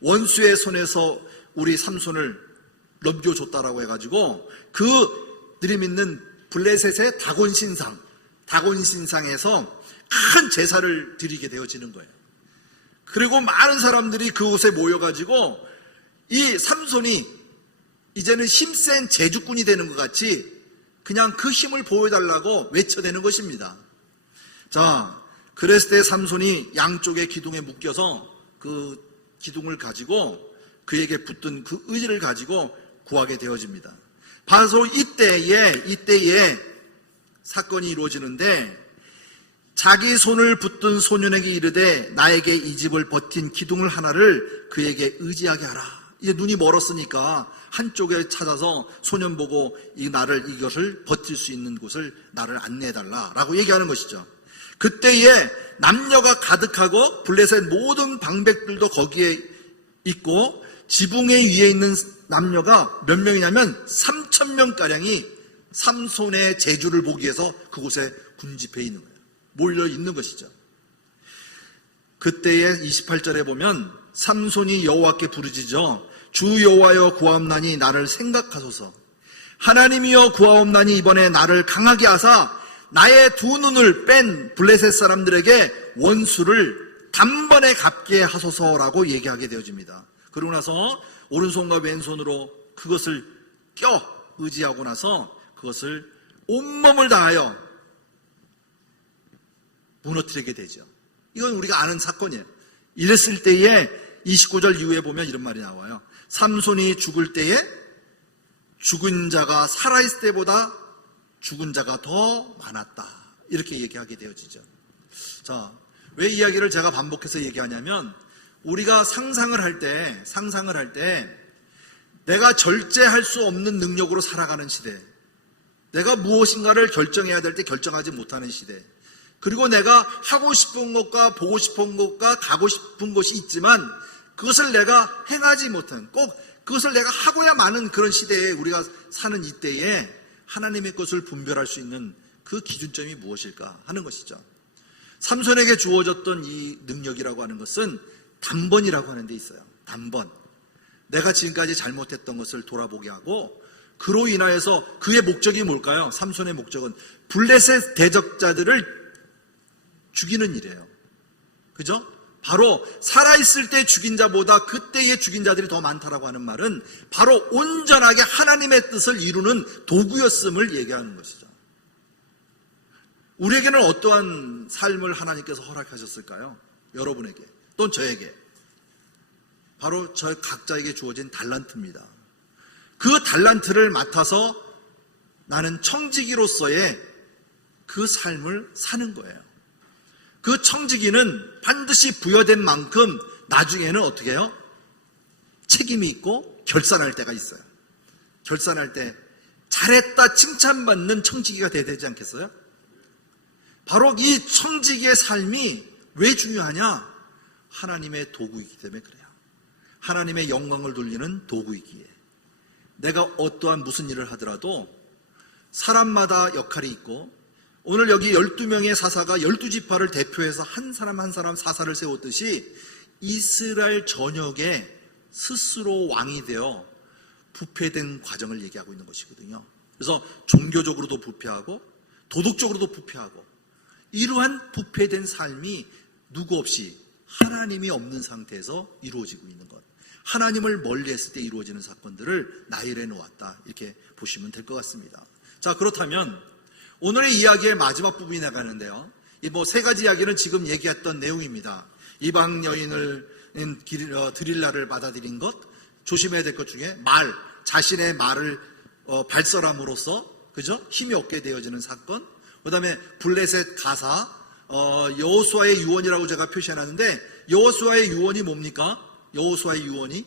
원수의 손에서 우리 삼손을 넘겨줬다라고 해가지고 그들이 믿는 블레셋의 다곤 신상에서 큰 제사를 드리게 되어지는 거예요. 그리고 많은 사람들이 그곳에 모여가지고 이 삼손이 이제는 힘센 제주꾼이 되는 것 같이 그냥 그 힘을 보여달라고 외쳐대는 것입니다. 자, 그랬을 때 삼손이 양쪽의 기둥에 묶여서 그 기둥을 가지고 그에게 붙든 그 의지를 가지고 구하게 되어집니다. 바로 이때에 사건이 이루어지는데 자기 손을 붙든 소년에게 이르되 나에게 이 집을 버틴 기둥을 하나를 그에게 의지하게 하라. 이제 눈이 멀었으니까 한쪽에 찾아서 소년 보고 이것을 버틸 수 있는 곳을 나를 안내해달라라고 얘기하는 것이죠. 그때에 남녀가 가득하고 블레셋 모든 방백들도 거기에 있고 지붕에 위에 있는 남녀가 몇 명이냐면 3,000명가량이 삼손의 재주를 보기 위해서 그곳에 군집해 있는 거예요. 몰려 있는 것이죠. 그때에 28절에 보면 삼손이 여호와께 부르짖어 주 여호와여 구하옵나니 나를 생각하소서. 하나님이여 구하옵나니 이번에 나를 강하게 하사 나의 두 눈을 뺀 블레셋 사람들에게 원수를 단번에 갚게 하소서라고 얘기하게 되어집니다. 그러고 나서 오른손과 왼손으로 그것을 의지하고 나서 그것을 온몸을 다하여 무너뜨리게 되죠. 이건 우리가 아는 사건이에요. 이랬을 때에 29절 이후에 보면 이런 말이 나와요. 삼손이 죽을 때에 죽은 자가 살아있을 때보다 죽은 자가 더 많았다. 이렇게 얘기하게 되어지죠. 자, 왜 이야기를 제가 반복해서 얘기하냐면 우리가 상상을 할 때 내가 절제할 수 없는 능력으로 살아가는 시대, 내가 무엇인가를 결정해야 될 때 결정하지 못하는 시대, 그리고 내가 하고 싶은 것과 보고 싶은 것과 가고 싶은 곳이 있지만 그것을 내가 행하지 못한, 꼭 그것을 내가 하고야 마는 그런 시대에 우리가 사는 이때에 하나님의 것을 분별할 수 있는 그 기준점이 무엇일까 하는 것이죠. 삼손에게 주어졌던 이 능력이라고 하는 것은 단번이라고 하는 데 있어요. 단번. 내가 지금까지 잘못했던 것을 돌아보게 하고 그로 인하여서 그의 목적이 뭘까요? 삼손의 목적은 블레셋 대적자들을 죽이는 일이에요. 그죠? 바로 살아있을 때 죽인 자보다 그때의 죽인 자들이 더 많다라고 하는 말은 바로 온전하게 하나님의 뜻을 이루는 도구였음을 얘기하는 것이죠. 우리에게는 어떠한 삶을 하나님께서 허락하셨을까요? 여러분에게 또는 저에게 바로 저 각자에게 주어진 달란트입니다. 그 달란트를 맡아서 나는 청지기로서의 그 삶을 사는 거예요. 그 청지기는 반드시 부여된 만큼 나중에는 어떻게 해요? 책임이 있고 결산할 때가 있어요. 결산할 때 잘했다 칭찬받는 청지기가 돼야 되지 않겠어요? 바로 이 청지기의 삶이 왜 중요하냐? 하나님의 도구이기 때문에 그래요. 하나님의 영광을 돌리는 도구이기에 내가 어떠한 무슨 일을 하더라도 사람마다 역할이 있고 오늘 여기 12명의 사사가 12지파를 대표해서 한 사람 한 사람 사사를 세웠듯이 이스라엘 전역에 스스로 왕이 되어 부패된 과정을 얘기하고 있는 것이거든요. 그래서 종교적으로도 부패하고 도덕적으로도 부패하고 이러한 부패된 삶이 누구 없이 하나님이 없는 상태에서 이루어지고 있는 것, 하나님을 멀리했을 때 이루어지는 사건들을 나열해 놓았다, 이렇게 보시면 될 것 같습니다. 자, 그렇다면 오늘의 이야기의 마지막 부분이 나가는데요, 이 세 가지 이야기는 지금 얘기했던 내용입니다. 이방 여인을 드릴 날을 받아들인 것, 조심해야 될 것 중에 자신의 말을 발설함으로써, 그죠? 힘이 얻게 되어지는 사건. 그 다음에 블레셋 가사, 여호수아의 유언이라고 제가 표시해놨는데, 여호수아의 유언이 뭡니까? 여호수아의 유언이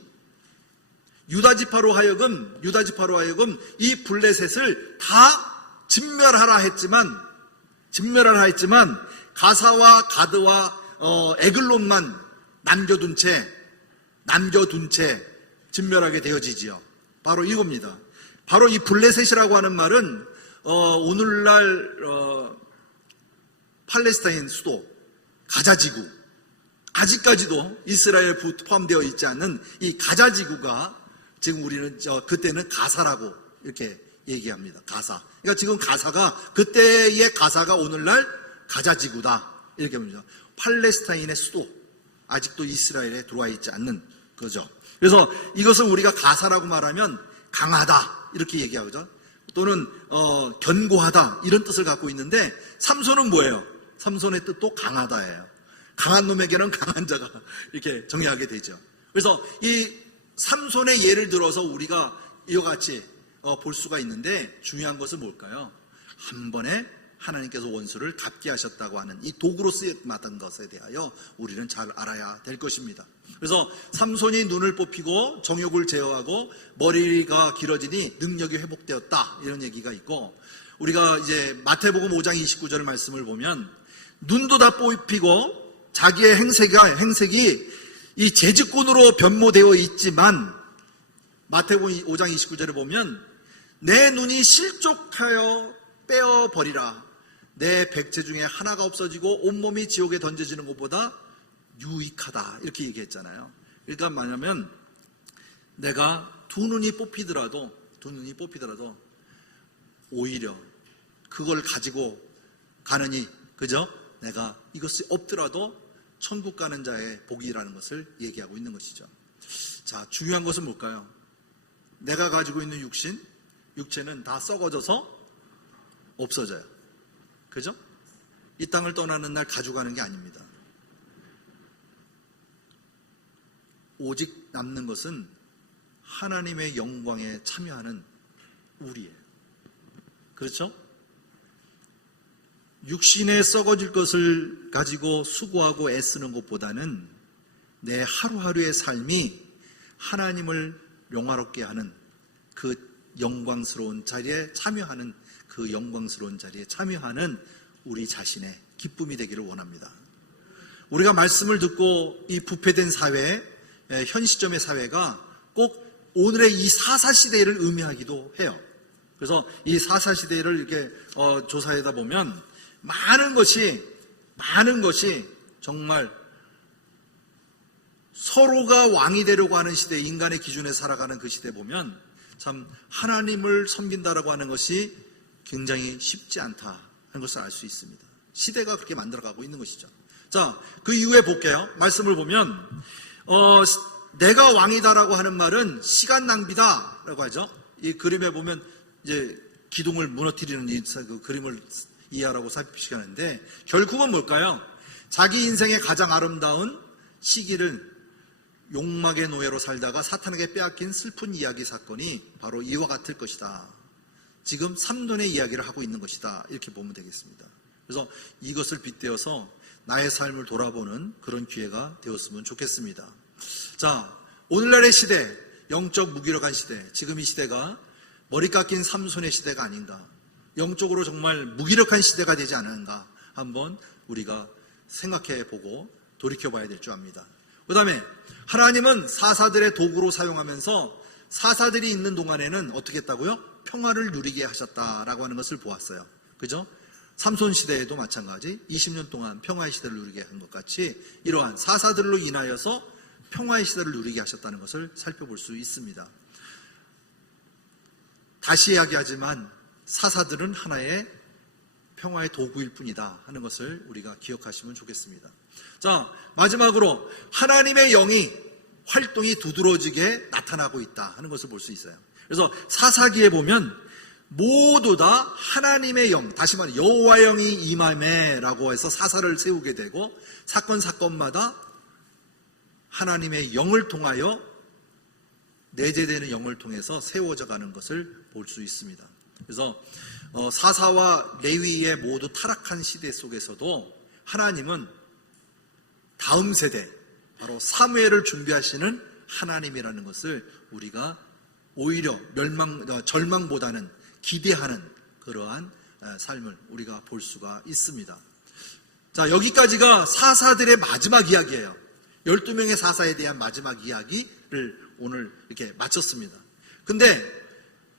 유다지파로 하여금 이 블레셋을 다 진멸하라 했지만 가사와 가드와 에글론만 남겨둔 채 진멸하게 되어지지요. 바로 이겁니다. 바로 이 블레셋이라고 하는 말은 오늘날 팔레스타인 수도 가자지구, 아직까지도 이스라엘에 포함되어 있지 않는 이 가자지구가 지금 우리는 그때는 가사라고 이렇게 얘기합니다. 가사. 그러니까 지금 그때의 가사가 오늘날 가자지구다, 이렇게 합니다. 팔레스타인의 수도, 아직도 이스라엘에 들어와 있지 않는 거죠. 그래서 이것을 우리가 가사라고 말하면 강하다, 이렇게 얘기하죠. 또는 견고하다, 이런 뜻을 갖고 있는데, 삼손은 뭐예요? 삼손의 뜻도 강하다예요. 강한 놈에게는 강한 자가, 이렇게 정의하게 되죠. 그래서 이 삼손의 예를 들어서 우리가 이와 같이 볼 수가 있는데, 중요한 것은 뭘까요? 한 번에 하나님께서 원수를 갚게 하셨다고 하는 이 도구로 쓰였던 것에 대하여 우리는 잘 알아야 될 것입니다. 그래서 삼손이 눈을 뽑히고 정욕을 제어하고 머리가 길어지니 능력이 회복되었다, 이런 얘기가 있고, 우리가 이제 마태복음 5장 29절 말씀을 보면 눈도 다 뽑히고 자기의 행색이 이 재직꾼으로 변모되어 있지만, 마태복음 5장 29절에 보면 내 눈이 실족하여 빼어버리라, 내 백체 중에 하나가 없어지고 온몸이 지옥에 던져지는 것보다 유익하다, 이렇게 얘기했잖아요. 그러니까 뭐냐면 내가 두 눈이 뽑히더라도 오히려 그걸 가지고 가느니, 그죠? 내가 이것이 없더라도 천국 가는 자의 복이라는 것을 얘기하고 있는 것이죠. 자, 중요한 것은 뭘까요? 내가 가지고 있는 육체는 다 썩어져서 없어져요. 그죠? 이 땅을 떠나는 날 가져가는 게 아닙니다. 오직 남는 것은 하나님의 영광에 참여하는 우리예요. 그렇죠? 육신에 썩어질 것을 가지고 수고하고 애쓰는 것보다는 내 하루하루의 삶이 하나님을 영화롭게 하는 그 영광스러운 자리에 참여하는, 우리 자신의 기쁨이 되기를 원합니다. 우리가 말씀을 듣고 이 부패된 사회, 현 시점의 사회가 꼭 오늘의 이 사사시대를 의미하기도 해요. 그래서 이 사사시대를 이렇게 조사하다 보면 많은 것이 정말 서로가 왕이 되려고 하는 시대, 인간의 기준에 살아가는 그 시대 보면 참 하나님을 섬긴다라고 하는 것이 굉장히 쉽지 않다 하는 것을 알 수 있습니다. 시대가 그렇게 만들어가고 있는 것이죠. 자, 그 이후에 볼게요. 말씀을 보면 내가 왕이다라고 하는 말은 시간 낭비다라고 하죠. 이 그림에 보면 이제 기둥을 무너뜨리는 그 그림을 이해하라고 살피시는데, 결국은 뭘까요? 자기 인생의 가장 아름다운 시기를 욕망의 노예로 살다가 사탄에게 빼앗긴 슬픈 이야기 사건이 바로 이와 같을 것이다. 지금 3돈의 이야기를 하고 있는 것이다, 이렇게 보면 되겠습니다. 그래서 이것을 빗대어서 나의 삶을 돌아보는 그런 기회가 되었으면 좋겠습니다. 자, 오늘날의 시대, 영적 무기력한 시대, 지금 이 시대가 머리 깎인 삼손의 시대가 아닌가, 영적으로 정말 무기력한 시대가 되지 않은가 한번 우리가 생각해보고 돌이켜봐야 될 줄 압니다. 그 다음에 하나님은 사사들의 도구로 사용하면서 사사들이 있는 동안에는 어떻게 했다고요? 평화를 누리게 하셨다라고 하는 것을 보았어요. 그죠? 삼손 시대에도 마찬가지 20년 동안 평화의 시대를 누리게 한 것 같이 이러한 사사들로 인하여서 평화의 시대를 누리게 하셨다는 것을 살펴볼 수 있습니다. 다시 이야기하지만 사사들은 하나의 평화의 도구일 뿐이다 하는 것을 우리가 기억하시면 좋겠습니다. 자, 마지막으로 하나님의 영이 활동이 두드러지게 나타나고 있다 하는 것을 볼 수 있어요. 그래서 사사기에 보면 모두 다 하나님의 영, 다시 말해 여호와의 영이 임하매라고 해서 사사를 세우게 되고 사건마다 하나님의 영을 통하여 내재되는 영을 통해서 세워져 가는 것을 볼 수 있습니다. 그래서 사사와 레위의 모두 타락한 시대 속에서도 하나님은 다음 세대, 바로 사무엘을 준비하시는 하나님이라는 것을 우리가 오히려 절망보다는 기대하는 그러한 삶을 우리가 볼 수가 있습니다. 자, 여기까지가 사사들의 마지막 이야기예요. 12명의 사사에 대한 마지막 이야기를 오늘 이렇게 마쳤습니다. 근데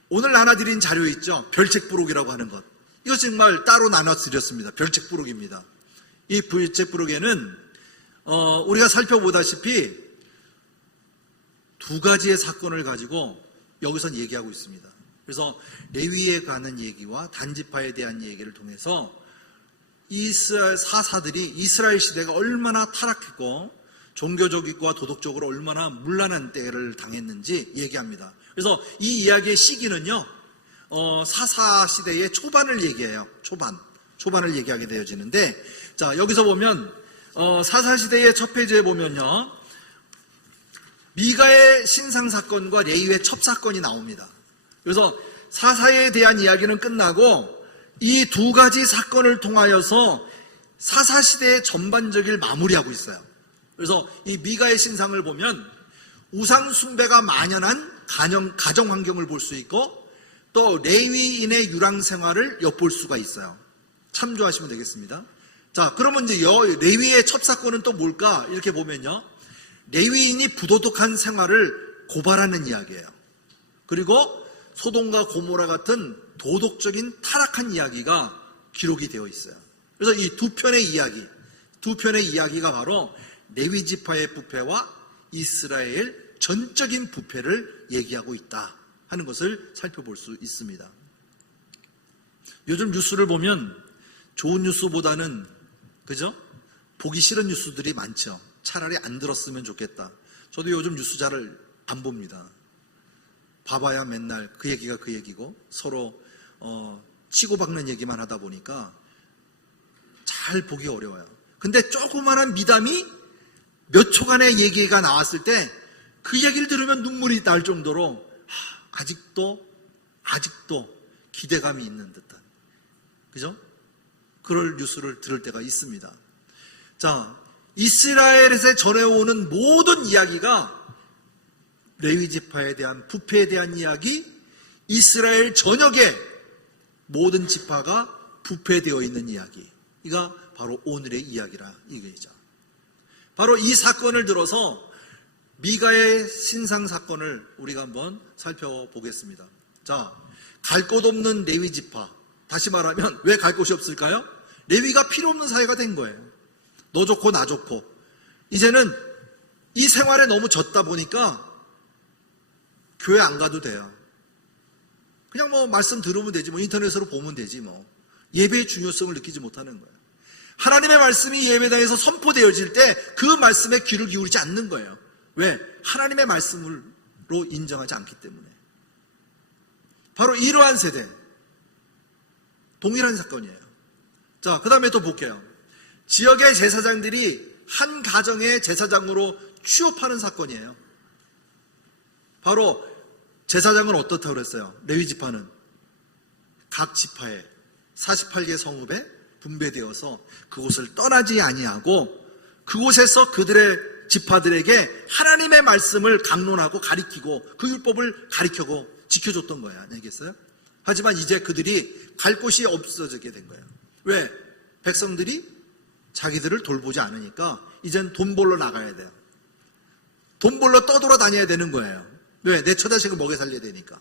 오늘 하나 드린 자료 있죠? 별책부록이라고 하는 것. 이거 정말 따로 나눠 드렸습니다. 별책부록입니다. 이 별책부록에는 우리가 살펴보다시피 두 가지의 사건을 가지고 여기선 얘기하고 있습니다. 그래서 레위에 관한 얘기와 단지파에 대한 얘기를 통해서 이스라엘 사사들이 이스라엘 시대가 얼마나 타락했고 종교적이고 도덕적으로 얼마나 문란한 때를 당했는지 얘기합니다. 그래서 이 이야기의 시기는요, 사사 시대의 초반을 얘기해요. 초반을 얘기하게 되어지는데, 자, 여기서 보면 사사 시대의 첫 페이지에 보면요, 미가의 신상 사건과 레위의 첩 사건이 나옵니다. 그래서 사사에 대한 이야기는 끝나고 이 두 가지 사건을 통하여서 사사 시대의 전반적인 마무리하고 있어요. 그래서 이 미가의 신상을 보면 우상 숭배가 만연한 가정 환경을 볼 수 있고 또 레위인의 유랑 생활을 엿볼 수가 있어요. 참조하시면 되겠습니다. 자, 그러면 이제 레위의 첩 사건은 또 뭘까? 이렇게 보면요, 레위인이 부도덕한 생활을 고발하는 이야기예요. 그리고 소돔과 고모라 같은 도덕적인 타락한 이야기가 기록이 되어 있어요. 그래서 이 두 편의 이야기가 바로 레위 지파의 부패와 이스라엘 전적인 부패를 얘기하고 있다 하는 것을 살펴볼 수 있습니다. 요즘 뉴스를 보면 좋은 뉴스보다는, 그죠? 보기 싫은 뉴스들이 많죠. 차라리 안 들었으면 좋겠다. 저도 요즘 뉴스 잘 안 봅니다. 봐봐야 맨날 그 얘기가 그 얘기고 서로 치고박는 얘기만 하다 보니까 잘 보기 어려워요. 근데 조그마한 미담이 몇 초간의 얘기가 나왔을 때 그 얘기를 들으면 눈물이 날 정도로 아직도 기대감이 있는 듯한, 그죠? 그럴 뉴스를 들을 때가 있습니다. 자, 이스라엘에서 전해오는 모든 이야기가 레위 지파에 대한 부패에 대한 이야기, 이스라엘 전역의 모든 지파가 부패되어 있는 이야기, 이가 바로 오늘의 이야기라 이거죠. 바로 이 사건을 들어서 미가의 신상 사건을 우리가 한번 살펴보겠습니다. 자, 갈 곳 없는 레위 지파, 다시 말하면 왜 갈 곳이 없을까요? 레위가 필요 없는 사회가 된 거예요. 너 좋고 나 좋고. 이제는 이 생활에 너무 젖다 보니까 교회 안 가도 돼요. 그냥 뭐 말씀 들으면 되지, 뭐 인터넷으로 보면 되지, 뭐 예배의 중요성을 느끼지 못하는 거예요. 하나님의 말씀이 예배당에서 선포되어질 때 그 말씀에 귀를 기울이지 않는 거예요. 왜? 하나님의 말씀으로 인정하지 않기 때문에. 바로 이러한 세대, 동일한 사건이에요. 자, 그 다음에 또 볼게요. 지역의 제사장들이 한 가정의 제사장으로 취업하는 사건이에요. 바로 제사장은 어떻다고 그랬어요? 레위 지파는 각 지파에 48개 성읍에 분배되어서 그곳을 떠나지 아니하고 그곳에서 그들의 지파들에게 하나님의 말씀을 강론하고 가리키고 그 율법을 가리켜고 지켜줬던 거예요. 아니겠어요? 하지만 이제 그들이 갈 곳이 없어지게 된 거예요. 왜? 백성들이 자기들을 돌보지 않으니까 이젠 돈 벌러 나가야 돼요. 돈 벌러 떠돌아 다녀야 되는 거예요. 왜? 내 처자식을 먹여 살려야 되니까.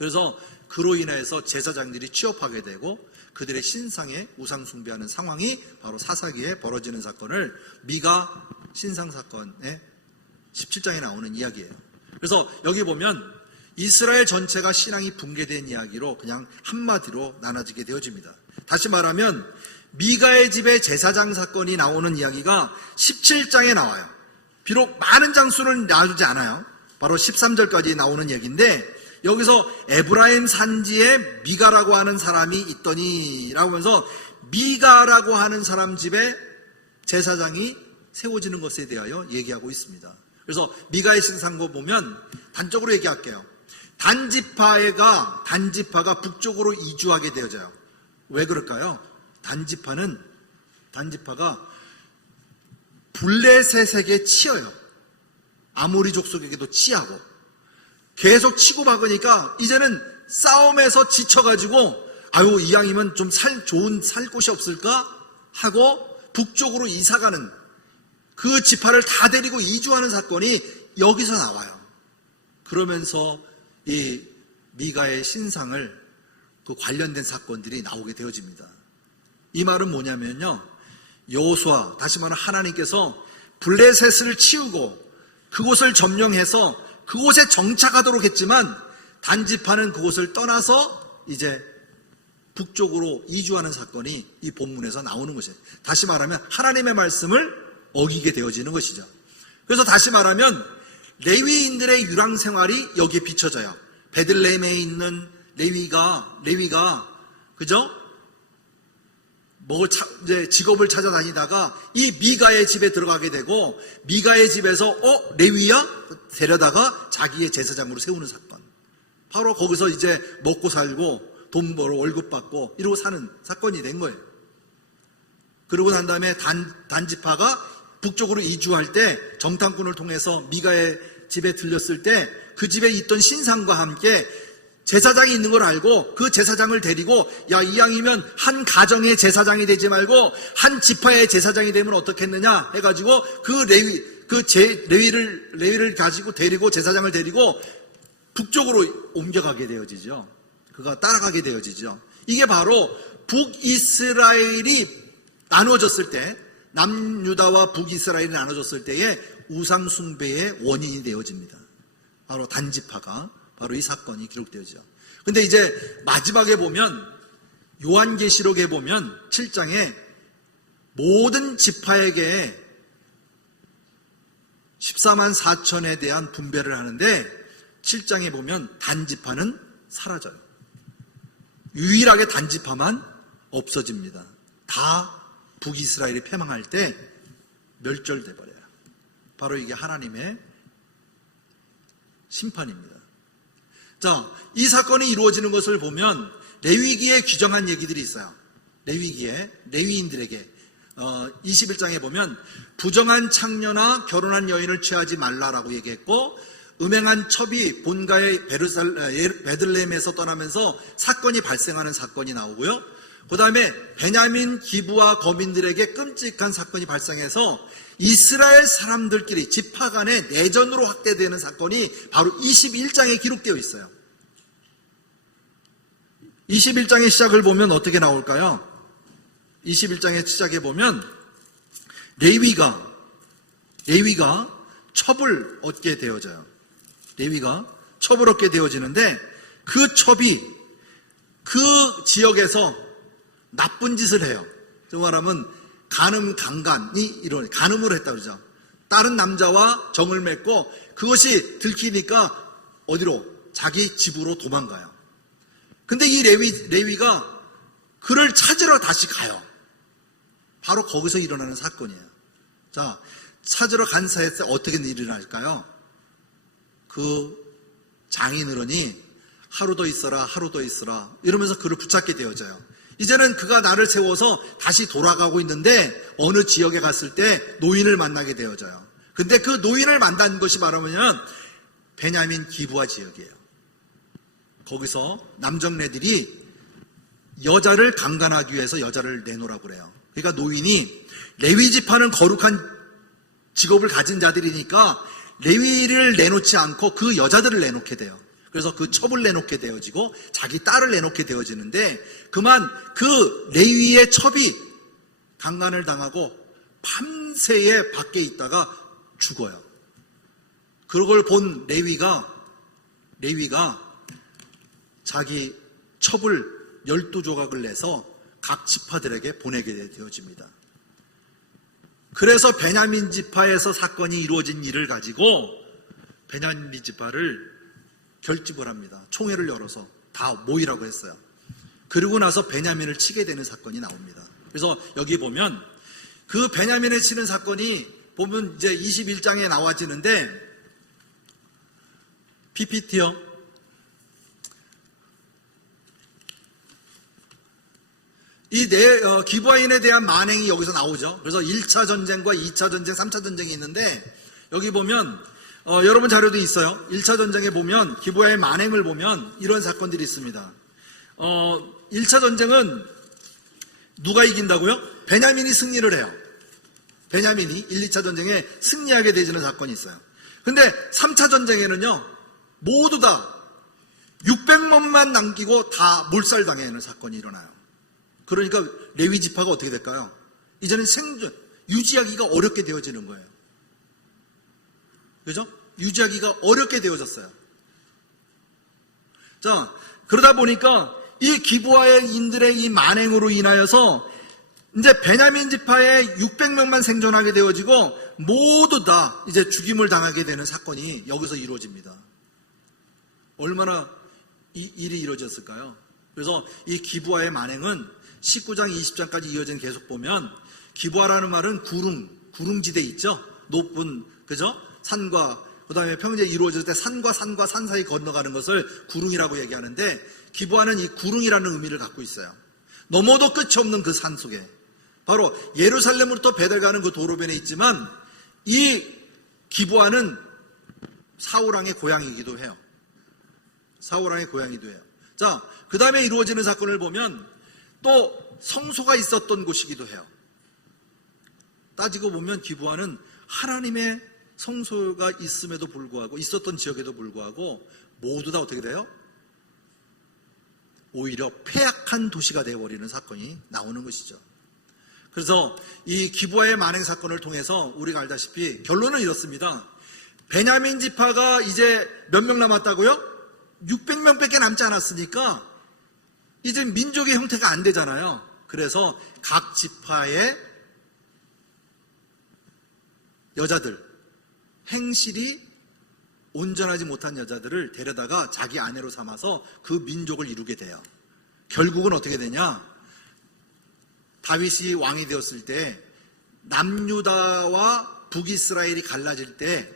그래서 그로 인해서 제사장들이 취업하게 되고 그들의 신상에 우상 숭배하는 상황이 바로 사사기에 벌어지는 사건을 미가 신상 사건의 17장에 나오는 이야기예요. 그래서 여기 보면 이스라엘 전체가 신앙이 붕괴된 이야기로 그냥 한마디로 나눠지게 되어집니다. 다시 말하면 미가의 집에 제사장 사건이 나오는 이야기가 17장에 나와요. 비록 많은 장수는 나오지 않아요. 바로 13절까지 나오는 얘기인데 여기서 에브라임 산지에 미가라고 하는 사람이 있더니 라고 하면서 미가라고 하는 사람 집에 제사장이 세워지는 것에 대하여 얘기하고 있습니다. 그래서 미가의 신상고 보면 단적으로 얘기할게요. 단지파가 북쪽으로 이주하게 되어져요. 왜 그럴까요? 단지파가 블레셋에게 치여요. 아모리 족속에게도 치하고 계속 치고 박으니까 이제는 싸움에서 지쳐가지고 아유 이 양이면 좀 좋은 살 곳이 없을까 하고 북쪽으로 이사가는 그 지파를 다 데리고 이주하는 사건이 여기서 나와요. 그러면서 이 미가의 신상을 그 관련된 사건들이 나오게 되어집니다. 이 말은 뭐냐면요, 여호수아 다시 말하면 하나님께서 블레셋을 치우고 그곳을 점령해서 그곳에 정착하도록 했지만 단지파는 그곳을 떠나서 이제 북쪽으로 이주하는 사건이 이 본문에서 나오는 것이에요. 다시 말하면 하나님의 말씀을 어기게 되어지는 것이죠. 그래서 다시 말하면 레위인들의 유랑 생활이 여기에 비춰져요. 베들레헴에 있는 레위가 그죠? 이제 직업을 찾아다니다가 이 미가의 집에 들어가게 되고 미가의 집에서 레위야? 데려다가 자기의 제사장으로 세우는 사건. 바로 거기서 이제 먹고 살고 돈 벌어 월급 받고 이러고 사는 사건이 된 거예요. 그러고 난 다음에 단지파가 북쪽으로 이주할 때 정탐꾼을 통해서 미가의 집에 들렸을 때 그 집에 있던 신상과 함께 제사장이 있는 걸 알고 그 제사장을 데리고 야, 이 양이면 한 가정의 제사장이 되지 말고 한 지파의 제사장이 되면 어떻겠느냐 해가지고 레위를 가지고 데리고 제사장을 데리고 북쪽으로 옮겨가게 되어지죠. 그가 따라가게 되어지죠. 이게 바로 북이스라엘이 나누어졌을 때, 남유다와 북이스라엘이 나눠졌을 때의 우상숭배의 원인이 되어집니다. 바로 단지파가 바로 이 사건이 기록되어지죠. 근데 이제 마지막에 보면 요한계시록에 보면 7장에 모든 지파에게 14만 4천에 대한 분배를 하는데 7장에 보면 단지파는 사라져요. 유일하게 단지파만 없어집니다. 다 북이스라엘이 패망할 때 멸절돼 버려요. 바로 이게 하나님의 심판입니다. 자, 이 사건이 이루어지는 것을 보면 레위기에 규정한 얘기들이 있어요. 레위인들에게 21장에 보면 부정한 창녀나 결혼한 여인을 취하지 말라라고 얘기했고, 음행한 첩이 본가의 베들레헴에서 떠나면서 사건이 발생하는 사건이 나오고요. 그 다음에 베냐민 기부와 거민들에게 끔찍한 사건이 발생해서 이스라엘 사람들끼리 지파 간의 내전으로 확대되는 사건이 바로 21장에 기록되어 있어요. 21장의 시작을 보면 어떻게 나올까요? 21장의 시작에 보면 레위가 첩을 얻게 되어져요. 레위가 첩을 얻게 되어지는데 그 첩이 그 지역에서 나쁜 짓을 해요. 즉 말하면 간음을 했다 그러죠. 다른 남자와 정을 맺고 그것이 들키니까 어디로? 자기 집으로 도망가요. 근데 이 레위가 그를 찾으러 다시 가요. 바로 거기서 일어나는 사건이에요. 자, 찾으러 간 사이에 어떻게 일어날까요? 그 장인어른이 하루 더 있어라 이러면서 그를 붙잡게 되어져요. 이제는 그가 나를 세워서 다시 돌아가고 있는데 어느 지역에 갔을 때 노인을 만나게 되어져요. 근데 그 노인을 만난 것이 말하면 베냐민 기브아 지역이에요. 거기서 남정네들이 여자를 강간하기 위해서 여자를 내놓으라고 그래요. 그러니까 노인이 레위 지파는 거룩한 직업을 가진 자들이니까 레위를 내놓지 않고 그 여자들을 내놓게 돼요. 그래서 그 첩을 내놓게 되어지고 자기 딸을 내놓게 되어지는데 그만 그 레위의 첩이 강간을 당하고 밤새에 밖에 있다가 죽어요. 그걸 본 레위가 자기 첩을 12조각을 내서 각 지파들에게 보내게 되어집니다. 그래서 베냐민 지파에서 사건이 이루어진 일을 가지고 베냐민 지파를 결집을 합니다. 총회를 열어서 다 모이라고 했어요. 그리고 나서 베냐민을 치게 되는 사건이 나옵니다. 그래서 여기 보면 그 베냐민을 치는 사건이 보면 이제 21장에 나와지는데 PPT요. 이 기브아인에 대한 만행이 여기서 나오죠. 그래서 1차 전쟁과 2차 전쟁, 3차 전쟁이 있는데 여기 보면 여러분 자료도 있어요. 1차 전쟁에 보면 기브아의 만행을 보면 이런 사건들이 있습니다. 1차 전쟁은 누가 이긴다고요? 베냐민이 승리를 해요. 베냐민이 1, 2차 전쟁에 승리하게 되지는 사건이 있어요. 근데 3차 전쟁에는요 모두 다 600명만 남기고 다 몰살당하는 사건이 일어나요. 그러니까 레위 지파가 어떻게 될까요? 이제는 생존, 유지하기가 어렵게 되어지는 거예요. 그죠? 유지하기가 어렵게 되어졌어요. 자, 그러다 보니까 이 기브아인들의 이 만행으로 인하여서 이제 베냐민 지파의 600명만 생존하게 되어지고 모두 다 이제 죽임을 당하게 되는 사건이 여기서 이루어집니다. 얼마나 이 일이 이루어졌을까요? 그래서 이 기브아의 만행은 19장 20장까지 이어진 계속 보면 기브아라는 말은 구릉지대 있죠? 높은 그죠? 산과 그 다음에 평지에 이루어질 때 산과 산 사이 건너가는 것을 구릉이라고 얘기하는데 기브아는 이 구릉이라는 의미를 갖고 있어요. 넘어도 끝이 없는 그 산 속에 바로 예루살렘으로부터 베델 가는 그 도로변에 있지만 이 기브아는 사울왕의 고향이기도 해요. 사울왕의 고향이기도 해요. 자, 그 다음에 이루어지는 사건을 보면 또 성소가 있었던 곳이기도 해요. 따지고 보면 기브아는 하나님의 성소가 있음에도 불구하고 있었던 지역에도 불구하고 모두 다 어떻게 돼요? 오히려 폐악한 도시가 되어버리는 사건이 나오는 것이죠. 그래서 이 기브아의 만행 사건을 통해서 우리가 알다시피 결론은 이렇습니다. 베냐민 지파가 이제 몇 명 남았다고요? 600명밖에 남지 않았으니까 이제 민족의 형태가 안 되잖아요. 그래서 각 지파의 여자들, 행실이 온전하지 못한 여자들을 데려다가 자기 아내로 삼아서 그 민족을 이루게 돼요. 결국은 어떻게 되냐? 다윗이 왕이 되었을 때 남유다와 북이스라엘이 갈라질 때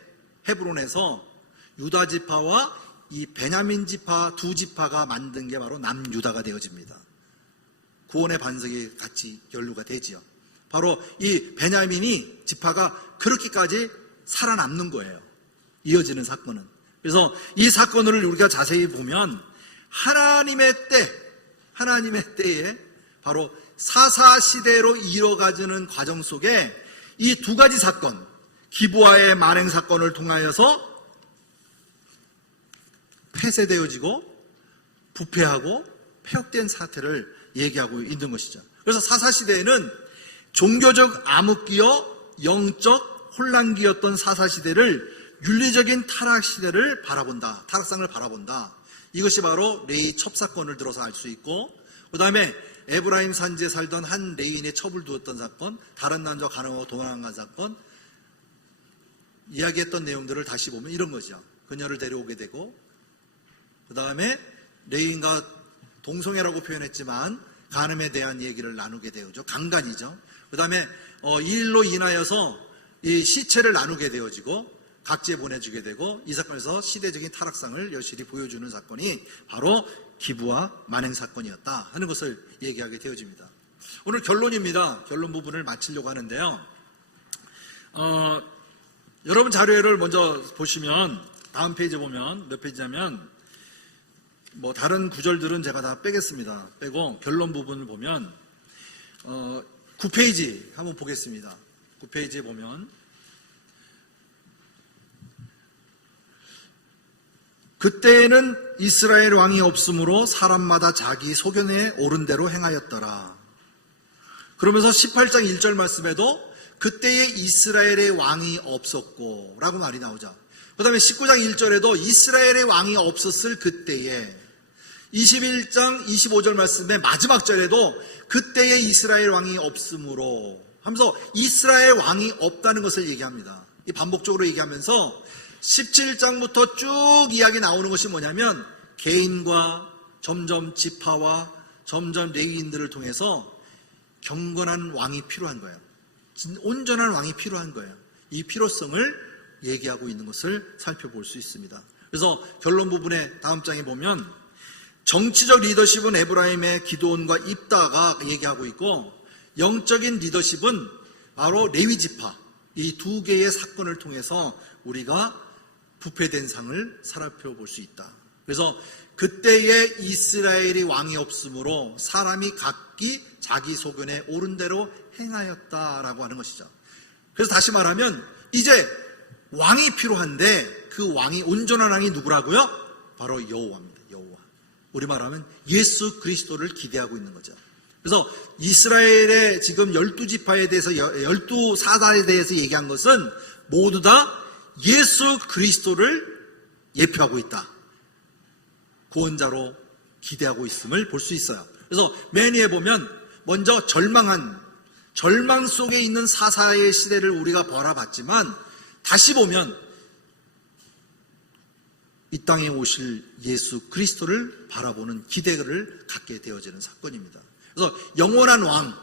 헤브론에서 유다 지파와 이 베냐민 지파 두 지파가 만든 게 바로 남유다가 되어집니다. 구원의 반석이 같이 연루가 되지요. 바로 이 베냐민이 지파가 그렇게까지 살아남는 거예요. 이어지는 사건은. 그래서 이 사건을 우리가 자세히 보면 하나님의 때에 바로 사사시대로 이어가지는 과정 속에 이 두 가지 사건, 기브아의 만행 사건을 통하여서 폐쇄되어지고 부패하고 폐역된 사태를 얘기하고 있는 것이죠. 그래서 사사시대에는 종교적 암흑기여 영적 혼란기였던 사사시대를 윤리적인 타락시대를 바라본다. 타락상을 바라본다. 이것이 바로 레위 첩사건을 들어서 알 수 있고 그 다음에 에브라임 산지에 살던 한 레위인의 첩을 두었던 사건, 다른 남자와 가늠하고 도망간 사건, 이야기했던 내용들을 다시 보면 이런 거죠. 그녀를 데려오게 되고 그 다음에 레위인과 동성애라고 표현했지만 간음에 대한 얘기를 나누게 되어죠. 강간이죠. 그 다음에 이 일로 인하여서 이 시체를 나누게 되어지고 각지에 보내주게 되고 이 사건에서 시대적인 타락상을 여실히 보여주는 사건이 바로 기브아 만행 사건이었다 하는 것을 얘기하게 되어집니다. 오늘 결론입니다. 결론 부분을 마치려고 하는데요. 여러분 자료를 먼저 보시면 다음 페이지 보면 몇 페이지냐면 뭐 다른 구절들은 제가 다 빼겠습니다. 빼고 결론 부분을 보면 9페이지 한번 보겠습니다. 9페이지에 보면 그때에는 이스라엘 왕이 없으므로 사람마다 자기 소견에 오른 대로 행하였더라. 그러면서 18장 1절 말씀에도 그때에 이스라엘의 왕이 없었고 라고 말이 나오죠. 그 다음에 19장 1절에도 이스라엘의 왕이 없었을 그때에, 21장 25절 말씀의 마지막 절에도 그때에 이스라엘 왕이 없으므로 하면서 이스라엘 왕이 없다는 것을 얘기합니다. 이 반복적으로 얘기하면서 17장부터 쭉 이야기 나오는 것이 뭐냐면 개인과 점점 지파와 점점 레위인들을 통해서 경건한 왕이 필요한 거예요. 온전한 왕이 필요한 거예요. 이 필요성을 얘기하고 있는 것을 살펴볼 수 있습니다. 그래서 결론 부분에 다음 장에 보면 정치적 리더십은 에브라임의 기드온과 입다가 얘기하고 있고, 영적인 리더십은 바로 레위 지파, 이 두 개의 사건을 통해서 우리가 부패된 상을 살펴볼 수 있다. 그래서 그때에 이스라엘이 왕이 없으므로 사람이 각기 자기 소견에 옳은 대로 행하였다라고 하는 것이죠. 그래서 다시 말하면 이제 왕이 필요한데 그 왕이, 온전한 왕이 누구라고요? 바로 여호와입니다. 여호와. 우리 말하면 예수 그리스도를 기대하고 있는 거죠. 그래서 이스라엘의 지금 12지파에 대해서, 12사사에 대해서 얘기한 것은 모두 다 예수 그리스도를 예표하고 있다. 구원자로 기대하고 있음을 볼 수 있어요. 그래서 맨 위에 보면 먼저 절망 속에 있는 사사의 시대를 우리가 바라봤지만, 다시 보면 이 땅에 오실 예수 그리스도를 바라보는 기대를 갖게 되어지는 사건입니다. 그래서 영원한 왕,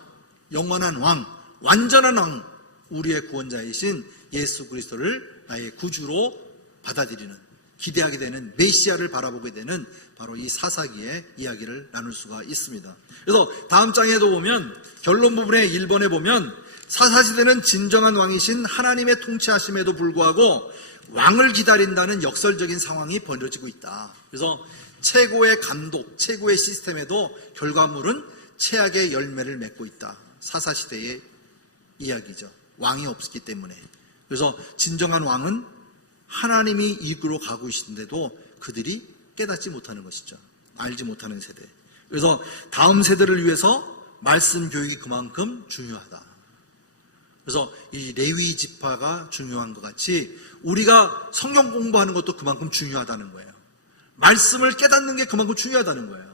완전한 왕, 우리의 구원자이신 예수 그리스도를 나의 구주로 받아들이는, 기대하게 되는 메시아를 바라보게 되는 바로 이 사사기의 이야기를 나눌 수가 있습니다. 그래서 다음 장에도 보면 결론 부분의 1번에 보면 사사시대는 진정한 왕이신 하나님의 통치하심에도 불구하고 왕을 기다린다는 역설적인 상황이 벌어지고 있다. 그래서 최고의 감독, 최고의 시스템에도 결과물은 최악의 열매를 맺고 있다. 사사시대의 이야기죠. 왕이 없었기 때문에. 그래서 진정한 왕은 하나님이 이끌어 가고 계신데도 그들이 깨닫지 못하는 것이죠. 알지 못하는 세대. 그래서 다음 세대를 위해서 말씀 교육이 그만큼 중요하다. 그래서 이 레위 지파가 중요한 것 같이 우리가 성경 공부하는 것도 그만큼 중요하다는 거예요. 말씀을 깨닫는 게 그만큼 중요하다는 거예요.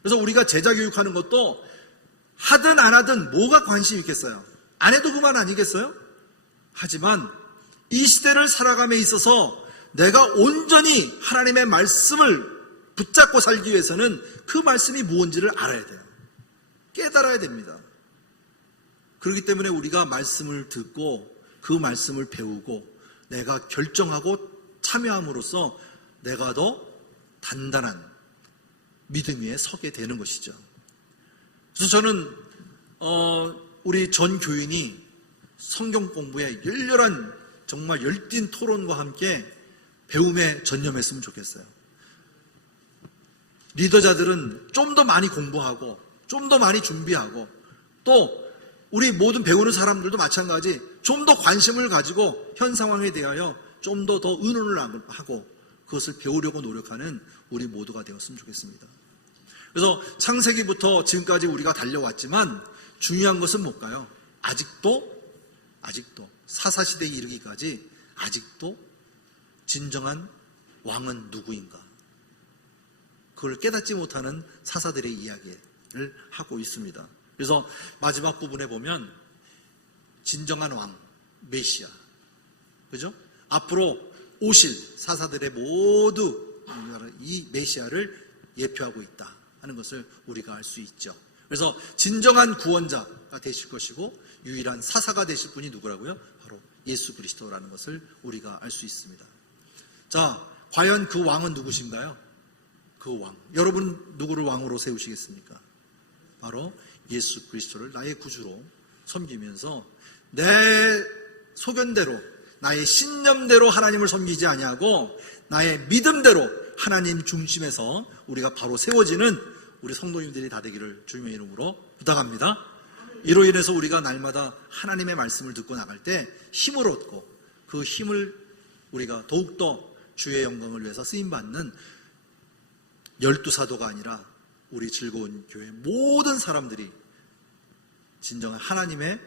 그래서 우리가 제자 교육하는 것도 하든 안 하든 뭐가 관심이 있겠어요? 안 해도 그만 아니겠어요? 하지만 이 시대를 살아감에 있어서 내가 온전히 하나님의 말씀을 붙잡고 살기 위해서는 그 말씀이 무엇인지를 알아야 돼요. 깨달아야 됩니다. 그렇기 때문에 우리가 말씀을 듣고 그 말씀을 배우고 내가 결정하고 참여함으로써 내가 더 단단한 믿음 위에 서게 되는 것이죠. 그래서 저는 우리 전 교인이 성경 공부에 열렬한 정말 열띤 토론과 함께 배움에 전념했으면 좋겠어요. 리더자들은 좀 더 많이 공부하고 좀 더 많이 준비하고 또 우리 모든 배우는 사람들도 마찬가지 좀 더 관심을 가지고 현 상황에 대하여 좀 더 의논을 하고 그것을 배우려고 노력하는 우리 모두가 되었으면 좋겠습니다. 그래서 창세기부터 지금까지 우리가 달려왔지만 중요한 것은 뭘까요? 아직도 사사시대에 이르기까지 아직도 진정한 왕은 누구인가? 그걸 깨닫지 못하는 사사들의 이야기를 하고 있습니다. 그래서 마지막 부분에 보면 진정한 왕, 메시아, 그죠? 앞으로 오실 사사들의 모두 이 메시아를 예표하고 있다 하는 것을 우리가 알 수 있죠. 그래서 진정한 구원자가 되실 것이고 유일한 사사가 되실 분이 누구라고요? 바로 예수 그리스도라는 것을 우리가 알 수 있습니다. 자, 과연 그 왕은 누구신가요? 그 왕. 여러분 누구를 왕으로 세우시겠습니까? 바로 예수 그리스도를 나의 구주로 섬기면서 내 소견대로 나의 신념대로 하나님을 섬기지 아니하고 나의 믿음대로 하나님 중심에서 우리가 바로 세워지는 우리 성도님들이 다 되기를 주님의 이름으로 부탁합니다. 이로 인해서 우리가 날마다 하나님의 말씀을 듣고 나갈 때 힘을 얻고 그 힘을 우리가 더욱더 주의 영광을 위해서 쓰임받는 12사도가 아니라 우리 즐거운 교회 모든 사람들이 진정한 하나님의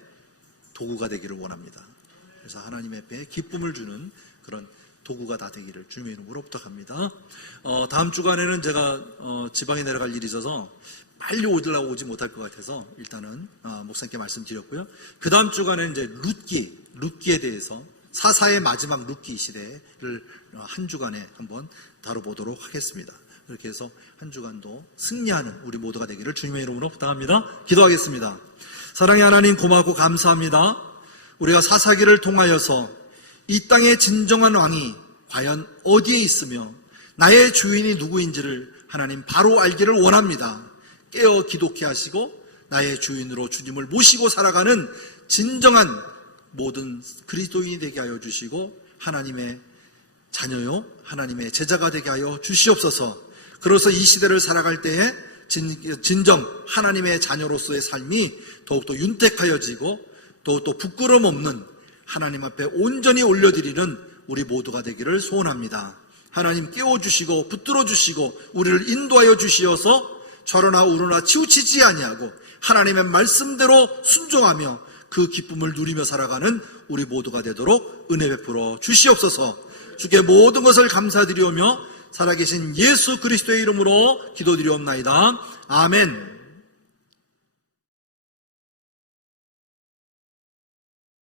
도구가 되기를 원합니다. 그래서 하나님 앞에 기쁨을 주는 그런 도구가 다 되기를 주님의 이름으로 부탁합니다. 다음 주간에는 제가 지방에 내려갈 일이 있어서 빨리 오지 못할 것 같아서 일단은 목사님께 말씀드렸고요. 그 다음 주간에는 이제 룻기에 대해서 사사의 마지막 룻기 시대를 한 주간에 한번 다뤄보도록 하겠습니다. 그렇게 해서 한 주간도 승리하는 우리 모두가 되기를 주님의 이름으로 부탁합니다. 기도하겠습니다. 사랑의 하나님, 고맙고 감사합니다. 우리가 사사기를 통하여서 이 땅의 진정한 왕이 과연 어디에 있으며 나의 주인이 누구인지를 하나님 바로 알기를 원합니다. 깨어 기독케 하시고 나의 주인으로 주님을 모시고 살아가는 진정한 모든 그리스도인이 되게 하여 주시고 하나님의 자녀요 하나님의 제자가 되게 하여 주시옵소서. 그래서 이 시대를 살아갈 때에 진정 하나님의 자녀로서의 삶이 더욱더 윤택하여지고 더욱더 부끄러움 없는 하나님 앞에 온전히 올려드리는 우리 모두가 되기를 소원합니다. 하나님 깨워주시고 붙들어주시고 우리를 인도하여 주시어서 좌로나 우로나 치우치지 아니하고 하나님의 말씀대로 순종하며 그 기쁨을 누리며 살아가는 우리 모두가 되도록 은혜 베풀어 주시옵소서. 주께 모든 것을 감사드리오며 살아계신 예수 그리스도의 이름으로 기도드리옵나이다. 아멘.